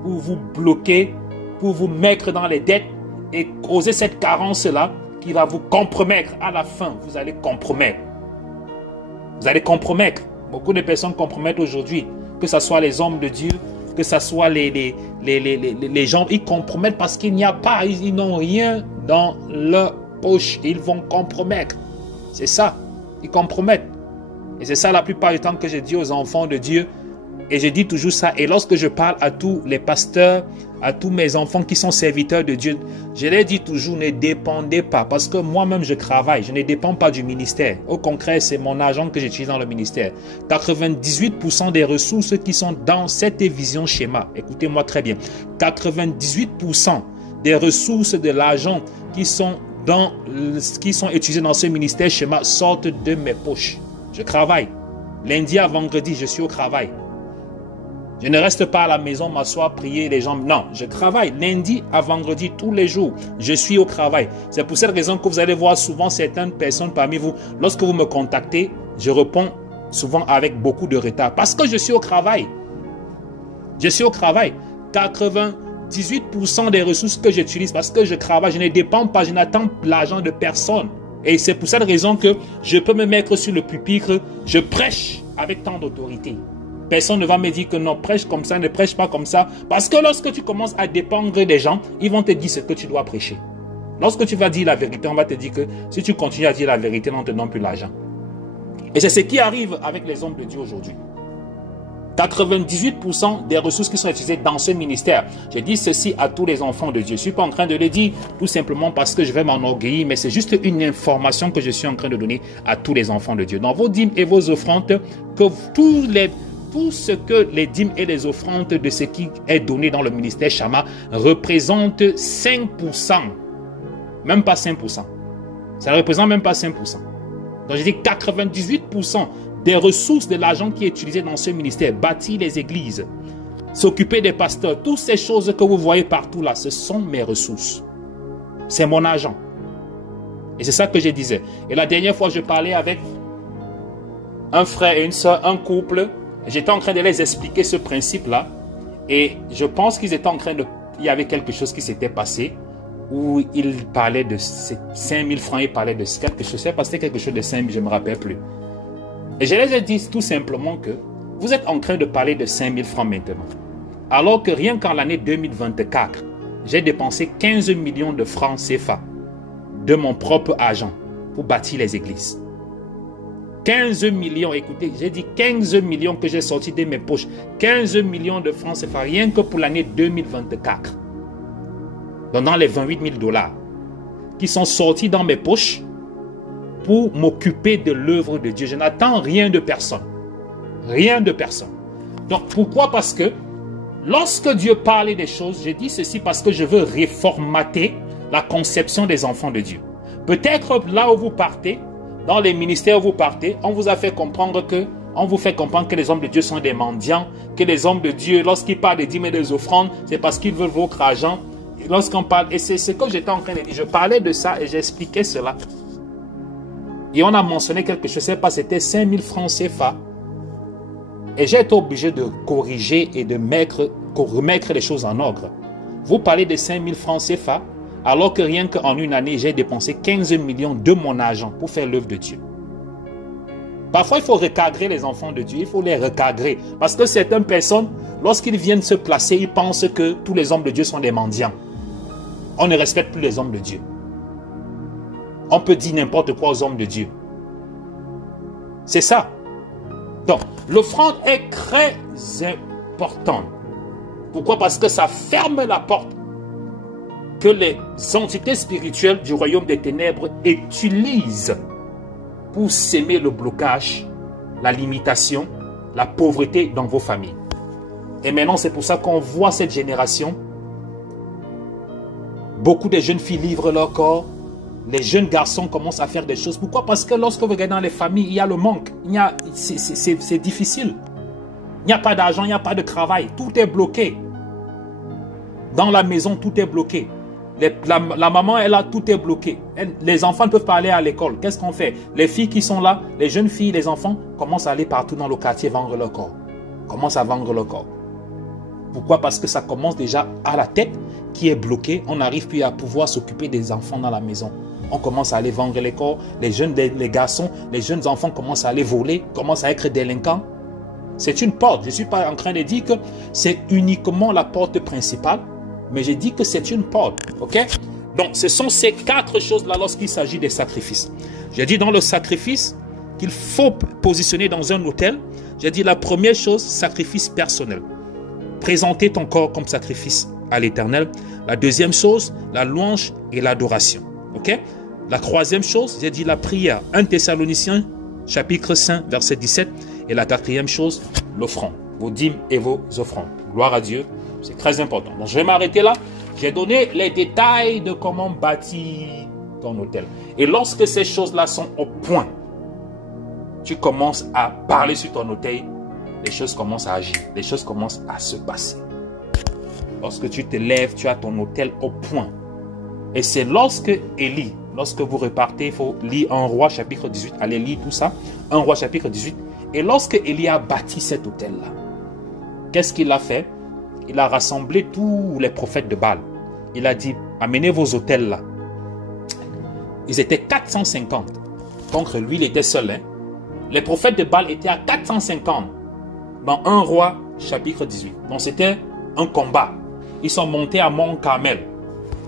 pour vous bloquer, pour vous mettre dans les dettes et causer cette carence-là qui va vous compromettre. À la fin, vous allez compromettre. Vous allez compromettre. Beaucoup de personnes compromettent aujourd'hui. Que ce soit les hommes de Dieu, que ce soit les gens, ils compromettent parce qu'il n'y a pas, ils n'ont rien dans leur poche. Ils vont compromettre. C'est ça. Ils compromettent. Et c'est ça la plupart du temps que je dis aux enfants de Dieu. Et je dis toujours ça. Et lorsque je parle à tous les pasteurs, à tous mes enfants qui sont serviteurs de Dieu, je leur dis toujours, ne dépendez pas. Parce que moi-même, je travaille. Je ne dépends pas du ministère. Au contraire, c'est mon argent que j'utilise dans le ministère. 98% des ressources qui sont dans cette vision schéma, écoutez-moi très bien, 98% des ressources de l'argent qui sont utilisées dans ce ministère schéma sortent de mes poches. Je travaille. Lundi à vendredi, je suis au travail. Je ne reste pas à la maison, m'asseoir, prier les gens. Non, je travaille lundi à vendredi, tous les jours. Je suis au travail. C'est pour cette raison que vous allez voir souvent certaines personnes parmi vous. Lorsque vous me contactez, je réponds souvent avec beaucoup de retard. Parce que je suis au travail. Je suis au travail. 98% des ressources que j'utilise parce que je travaille, je ne dépends pas, je n'attends l'argent de personne. Et c'est pour cette raison que je peux me mettre sur le pupitre, je prêche avec tant d'autorité. Personne ne va me dire que non, prêche comme ça, ne prêche pas comme ça. Parce que lorsque tu commences à dépendre des gens, ils vont te dire ce que tu dois prêcher. Lorsque tu vas dire la vérité, on va te dire que si tu continues à dire la vérité, on ne te donne plus l'argent. Et c'est ce qui arrive avec les hommes de Dieu aujourd'hui. 98% des ressources qui sont utilisées dans ce ministère. Je dis ceci à tous les enfants de Dieu. Je ne suis pas en train de le dire tout simplement parce que je vais m'enorgueillir, mais c'est juste une information que je suis en train de donner à tous les enfants de Dieu. Dans vos dîmes et vos offrandes, que tout ce que les dîmes et les offrandes de ce qui est donné dans le ministère Shama représente 5%. Même pas 5%. Ça ne représente même pas 5%. Donc je dis 98% des ressources de l'argent qui est utilisé dans ce ministère, bâtir les églises, s'occuper des pasteurs, toutes ces choses que vous voyez partout là, ce sont mes ressources. C'est mon argent. Et c'est ça que je disais. Et la dernière fois, je parlais avec un frère et une soeur, un couple. J'étais en train de les expliquer ce principe-là. Et je pense qu'ils étaient en train de... Il y avait quelque chose qui s'était passé où ils parlaient de 5 000 francs, ils parlaient de quelque chose. C'est passé quelque chose de 5 000, je ne me rappelle plus. Et je les ai dit tout simplement que vous êtes en train de parler de 5 000 francs maintenant. Alors que rien qu'en l'année 2024, j'ai dépensé 15 millions de francs CFA de mon propre argent pour bâtir les églises. 15 millions, écoutez, j'ai dit 15 millions que j'ai sortis de mes poches. 15 millions de francs CFA rien que pour l'année 2024. Donc dans les 28 000 $ qui sont sortis dans mes poches pour m'occuper de l'œuvre de Dieu. Je n'attends rien de personne. Rien de personne. Donc pourquoi? Parce que lorsque Dieu parle des choses, je dis ceci parce que je veux réformater la conception des enfants de Dieu. Peut-être là où vous partez, dans les ministères où vous partez, on vous a fait comprendre que, on vous fait comprendre que les hommes de Dieu sont des mendiants, que les hommes de Dieu, lorsqu'ils parlent des dîmes et des offrandes, c'est parce qu'ils veulent votre argent. Lorsqu'on parle, et c'est ce que j'étais en train de dire, je parlais de ça et j'expliquais cela. Et on a mentionné quelque chose, je ne sais pas, c'était 5 000 francs CFA. Et j'ai été obligé de corriger et de remettre les choses en ordre. Vous parlez de 5 000 francs CFA, alors que rien qu'en une année, j'ai dépensé 15 millions de mon argent pour faire l'œuvre de Dieu. Parfois, il faut recadrer les enfants de Dieu, il faut les recadrer. Parce que certaines personnes, lorsqu'ils viennent se placer, ils pensent que tous les hommes de Dieu sont des mendiants. On ne respecte plus les hommes de Dieu. On peut dire n'importe quoi aux hommes de Dieu. C'est ça. Donc, l'offrande est très importante. Pourquoi? Parce que ça ferme la porte que les entités spirituelles du royaume des ténèbres utilisent pour s'aimer le blocage, la limitation, la pauvreté dans vos familles. Et maintenant, c'est pour ça qu'on voit cette génération. Beaucoup de jeunes filles livrent leur corps. Les jeunes garçons commencent à faire des choses. Pourquoi? Parce que lorsque vous regardez dans les familles, il y a le manque. C'est difficile. Il n'y a pas d'argent, il n'y a pas de travail. Tout est bloqué. Dans la maison, tout est bloqué. La maman est là, tout est bloqué. Les enfants ne peuvent pas aller à l'école. Qu'est-ce qu'on fait? Les filles qui sont là, les jeunes filles, les enfants, commencent à aller partout dans le quartier vendre leur corps. Commencent à vendre leur corps. Pourquoi? Parce que ça commence déjà à la tête qui est bloquée. On n'arrive plus à pouvoir s'occuper des enfants dans la maison. On commence à aller vendre les corps. Les jeunes, les garçons, les jeunes enfants commencent à aller voler, commencent à être délinquants. C'est une porte. Je ne suis pas en train de dire que c'est uniquement la porte principale, mais je dis que c'est une porte. Ok? Donc, ce sont ces 4 choses-là lorsqu'il s'agit des sacrifices. J'ai dit dans le sacrifice qu'il faut positionner dans un autel. J'ai dit la première chose, sacrifice personnel. Présenter ton corps comme sacrifice à l'Éternel. La deuxième chose, la louange et l'adoration. Ok? La troisième chose, j'ai dit la prière. 1 Thessaloniciens, chapitre 5, verset 17. Et la quatrième chose, l'offrande. Vos dîmes et vos offrandes. Gloire à Dieu. C'est très important. Donc, je vais m'arrêter là. J'ai donné les détails de comment bâtir ton autel. Et lorsque ces choses-là sont au point, tu commences à parler sur ton autel, les choses commencent à agir. Les choses commencent à se passer. Lorsque tu te lèves, tu as ton autel au point. Et c'est lorsque Élie, lorsque vous repartez, il faut lire 1 Roi chapitre 18. Allez lire tout ça. 1 Roi chapitre 18. Et lorsque Élie a bâti cet autel-là, qu'est-ce qu'il a fait? Il a rassemblé tous les prophètes de Baal. Il a dit, amenez vos autels là. Ils étaient 450. Donc lui, il était seul. Hein? Les prophètes de Baal étaient à 450 dans 1 Roi chapitre 18. Donc c'était un combat. Ils sont montés à Mont Carmel.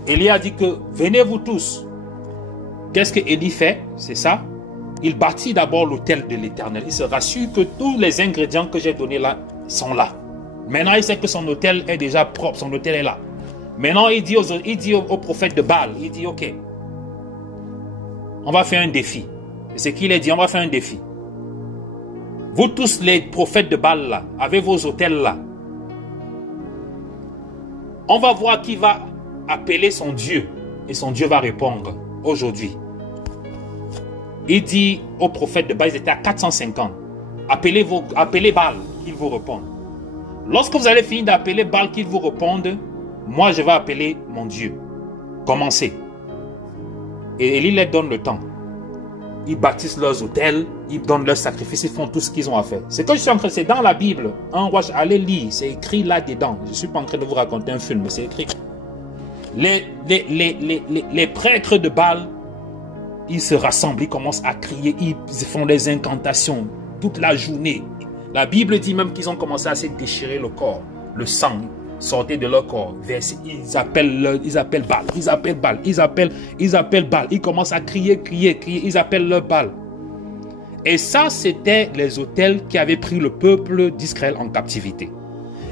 Élie a dit que venez vous tous. Qu'est-ce que Élie fait? C'est ça. Il bâtit d'abord l'autel de l'Éternel. Il se rassure que tous les ingrédients que j'ai donnés là sont là. Maintenant, il sait que son autel est déjà propre. Son autel est là. Maintenant, il dit aux prophètes de Baal, il dit, ok, on va faire un défi. Et c'est qu'il a dit, on va faire un défi. Vous tous les prophètes de Baal là, avec vos autels là, on va voir qui va appeler son Dieu. Et son Dieu va répondre aujourd'hui. Il dit aux prophètes de Baal, ils étaient à 450. Appelez Baal, qu'il vous réponde. Lorsque vous allez finir d'appeler Baal, qu'il vous réponde, moi je vais appeler mon Dieu. Commencez. Et Élie leur donne le temps. Ils bâtissent leurs autels, ils donnent leurs sacrifices, ils font tout ce qu'ils ont à faire. C'est que je suis en train, c'est dans la Bible. Allez lire, c'est écrit là-dedans. Je ne suis pas en train de vous raconter un film, mais c'est écrit. Les prêtres de Baal, ils se rassemblent, ils commencent à crier, ils font des incantations toute la journée. La Bible dit même qu'ils ont commencé à se déchirer le corps. Le sang sortait de leur corps. Ils appellent Baal, ils appellent Baal, ils appellent Baal. Ils commencent à crier, ils appellent leur Baal. Et ça, c'était les autels qui avaient pris le peuple d'Israël en captivité.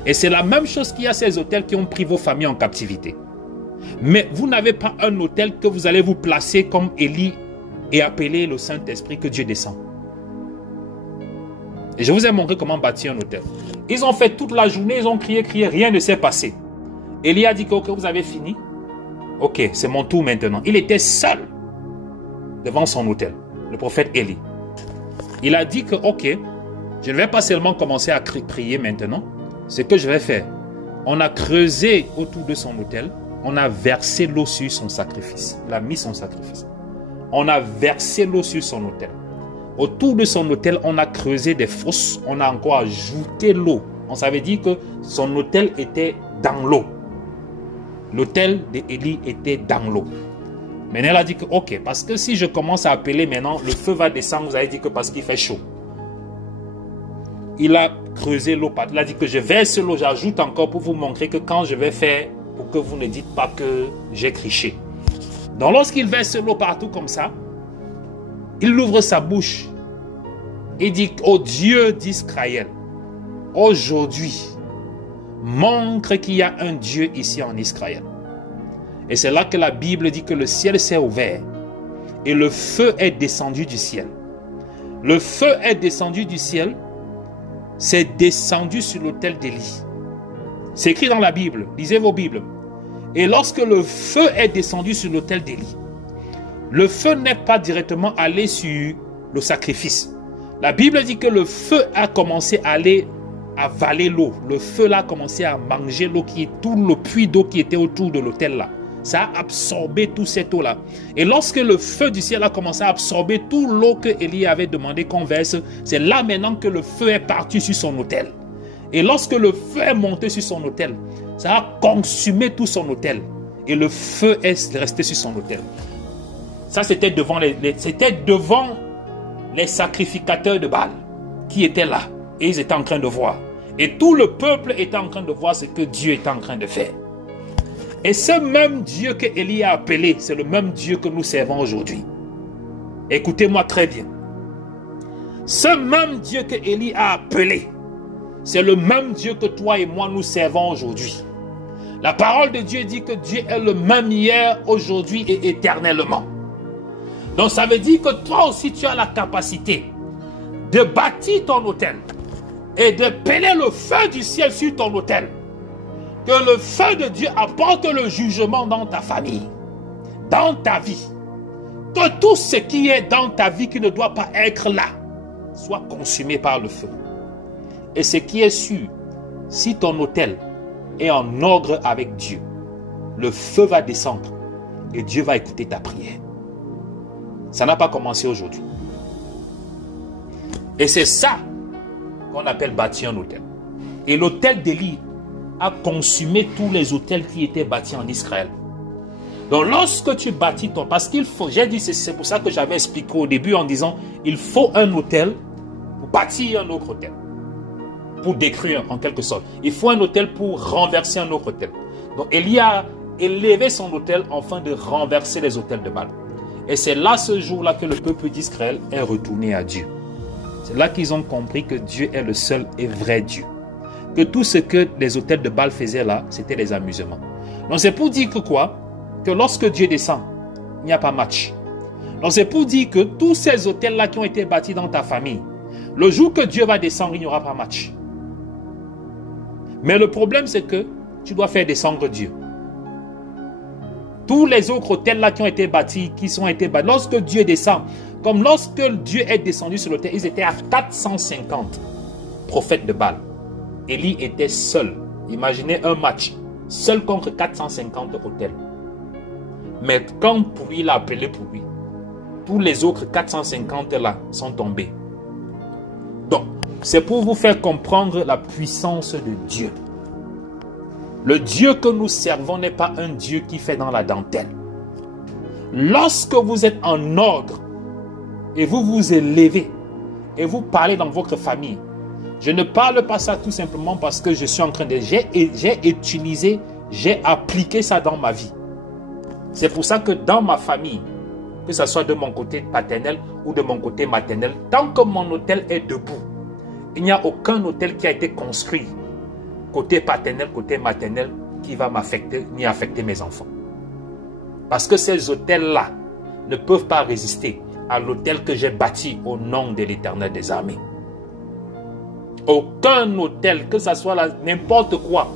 Et c'est la même chose qu'il y a ces autels qui ont pris vos familles en captivité. Mais vous n'avez pas un autel que vous allez vous placer comme Élie et appeler le Saint-Esprit que Dieu descend. Et je vous ai montré comment bâtir un autel. Ils ont fait toute la journée, ils ont crié, rien ne s'est passé. Élie a dit que ok, vous avez fini. Ok, c'est mon tour maintenant. Il était seul devant son autel, le prophète Élie. Il a dit que ok, je ne vais pas seulement commencer à prier maintenant. Ce que je vais faire, on a creusé autour de son autel, on a versé l'eau sur son sacrifice. Il a mis son sacrifice. On a versé l'eau sur son autel. Autour de son autel, on a creusé des fosses. On a encore ajouté l'eau. Ça veut dire que son autel était dans l'eau. L'autel d'Élie était dans l'eau. Maintenant, elle a dit que, ok, parce que si je commence à appeler maintenant, le feu va descendre. Vous avez dit que parce qu'il fait chaud. Il a creusé l'eau. Il a dit que je verse l'eau. J'ajoute encore pour vous montrer que quand je vais faire, pour que vous ne dites pas que j'ai triché. Donc, lorsqu'il verse l'eau partout comme ça, il ouvre sa bouche et dit au Dieu d'Israël, aujourd'hui, montre qu'il y a un Dieu ici en Israël. Et c'est là que la Bible dit que le ciel s'est ouvert et le feu est descendu du ciel. Le feu est descendu du ciel, c'est descendu sur l'autel d'Élie. C'est écrit dans la Bible, lisez vos Bibles. Et lorsque le feu est descendu sur l'autel d'Élie, le feu n'est pas directement allé sur le sacrifice. La Bible dit que le feu a commencé à aller avalé l'eau. Le feu là a commencé à manger l'eau, tout le puits d'eau qui était autour de l'autel là. Ça a absorbé toute cette eau-là. Et lorsque le feu du ciel a commencé à absorber toute l'eau que Élie avait demandé qu'on verse, c'est là maintenant que le feu est parti sur son autel. Et lorsque le feu est monté sur son autel, ça a consumé tout son autel. Et le feu est resté sur son autel. Ça, c'était devant les sacrificateurs de Baal qui étaient là. Et ils étaient en train de voir. Et tout le peuple était en train de voir ce que Dieu était en train de faire. Et ce même Dieu que Élie a appelé, c'est le même Dieu que nous servons aujourd'hui. Écoutez-moi très bien. Ce même Dieu que Élie a appelé, c'est le même Dieu que toi et moi nous servons aujourd'hui. La parole de Dieu dit que Dieu est le même hier, aujourd'hui et éternellement. Donc ça veut dire que toi aussi tu as la capacité de bâtir ton autel et de peler le feu du ciel sur ton autel. Que le feu de Dieu apporte le jugement dans ta famille, dans ta vie. Que tout ce qui est dans ta vie qui ne doit pas être là, soit consumé par le feu. Et ce qui est sûr, si ton autel est en ordre avec Dieu, le feu va descendre et Dieu va écouter ta prière. Ça n'a pas commencé aujourd'hui. Et c'est ça qu'on appelle bâtir un autel. Et l'autel d'Élie a consumé tous les autels qui étaient bâtis en Israël. Donc lorsque tu bâtis ton... Parce qu'il faut... J'ai dit, c'est pour ça que j'avais expliqué au début en disant, il faut un autel pour bâtir un autre autel. Pour détruire en quelque sorte. Il faut un autel pour renverser un autre autel. Donc Élie a élevé son autel afin de renverser les autels de Baal. Et c'est là, ce jour-là, que le peuple d'Israël est retourné à Dieu. C'est là qu'ils ont compris que Dieu est le seul et vrai Dieu. Que tout ce que les autels de Baal faisaient là, c'était des amusements. Donc c'est pour dire que quoi? Que lorsque Dieu descend, il n'y a pas match. Donc c'est pour dire que tous ces autels-là qui ont été bâtis dans ta famille, le jour que Dieu va descendre, il n'y aura pas match. Mais le problème, c'est que tu dois faire descendre Dieu. Tous les autres autels-là qui ont été bâtis, lorsque Dieu descend, comme lorsque Dieu est descendu sur l'autel, ils étaient à 450 prophètes de Baal. Élie était seul. Imaginez un match. Seul contre 450 autels. Mais quand il a appelé pour lui, tous les autres 450 là sont tombés. Donc, c'est pour vous faire comprendre la puissance de Dieu. Le Dieu que nous servons n'est pas un Dieu qui fait dans la dentelle. Lorsque vous êtes en ordre et vous vous élevez et vous parlez dans votre famille, je ne parle pas ça tout simplement parce que je suis en train de... J'ai appliqué ça dans ma vie. C'est pour ça que dans ma famille, que ce soit de mon côté paternel ou de mon côté maternel, tant que mon autel est debout, il n'y a aucun autel qui a été construit côté paternel, côté maternel, qui va m'affecter ni affecter mes enfants. Parce que ces autels-là ne peuvent pas résister à l'autel que j'ai bâti au nom de l'Éternel des armées. Aucun autel, que ce soit n'importe quoi,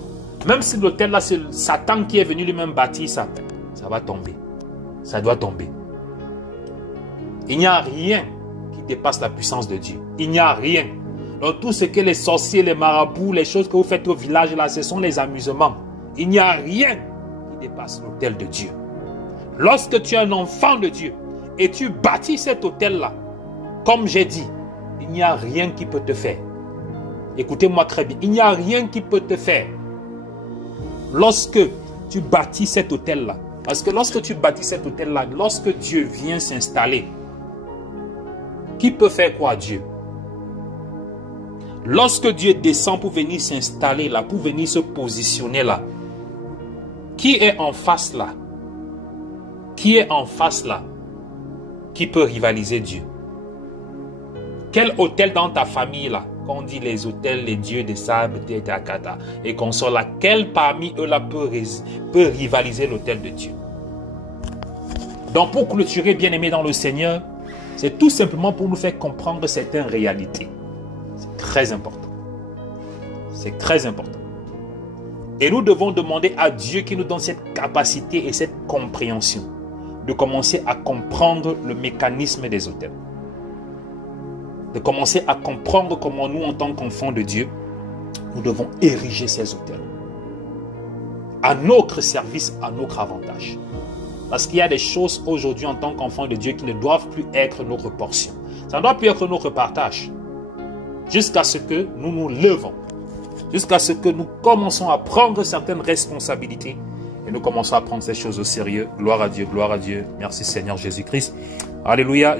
même si l'autel là c'est Satan qui est venu lui-même bâtir ça, ça va tomber. Ça doit tomber. Il n'y a rien qui dépasse la puissance de Dieu. Il n'y a rien. Donc tout ce que les sorciers, les marabouts, les choses que vous faites au village là, ce sont les amusements. Il n'y a rien qui dépasse l'autel de Dieu. Lorsque tu es un enfant de Dieu et tu bâtis cet autel là, comme j'ai dit, il n'y a rien qui peut te faire. Écoutez-moi très bien, il n'y a rien qui peut te faire. Lorsque tu bâtis cet autel là, parce que lorsque tu bâtis cet autel là, lorsque Dieu vient s'installer, qui peut faire quoi à Dieu? Lorsque Dieu descend pour venir s'installer là, pour venir se positionner là, qui est en face là? Qui est en face là? Qui peut rivaliser Dieu? Quel autel dans ta famille là? Quand on dit les autels, les dieux des sables, et qu'on sort là, quel parmi eux là peut rivaliser l'autel de Dieu? Donc pour clôturer, bien aimé dans le Seigneur, c'est tout simplement pour nous faire comprendre certaines réalités. C'est très important. C'est très important. Et nous devons demander à Dieu qui nous donne cette capacité et cette compréhension de commencer à comprendre le mécanisme des autels. De commencer à comprendre comment nous, en tant qu'enfants de Dieu, nous devons ériger ces autels à notre service, à notre avantage. Parce qu'il y a des choses aujourd'hui en tant qu'enfants de Dieu qui ne doivent plus être notre portion. Ça ne doit plus être notre partage. Jusqu'à ce que nous nous levons. Jusqu'à ce que nous commençons à prendre certaines responsabilités. Et nous commençons à prendre ces choses au sérieux. Gloire à Dieu, gloire à Dieu. Merci Seigneur Jésus-Christ. Alléluia.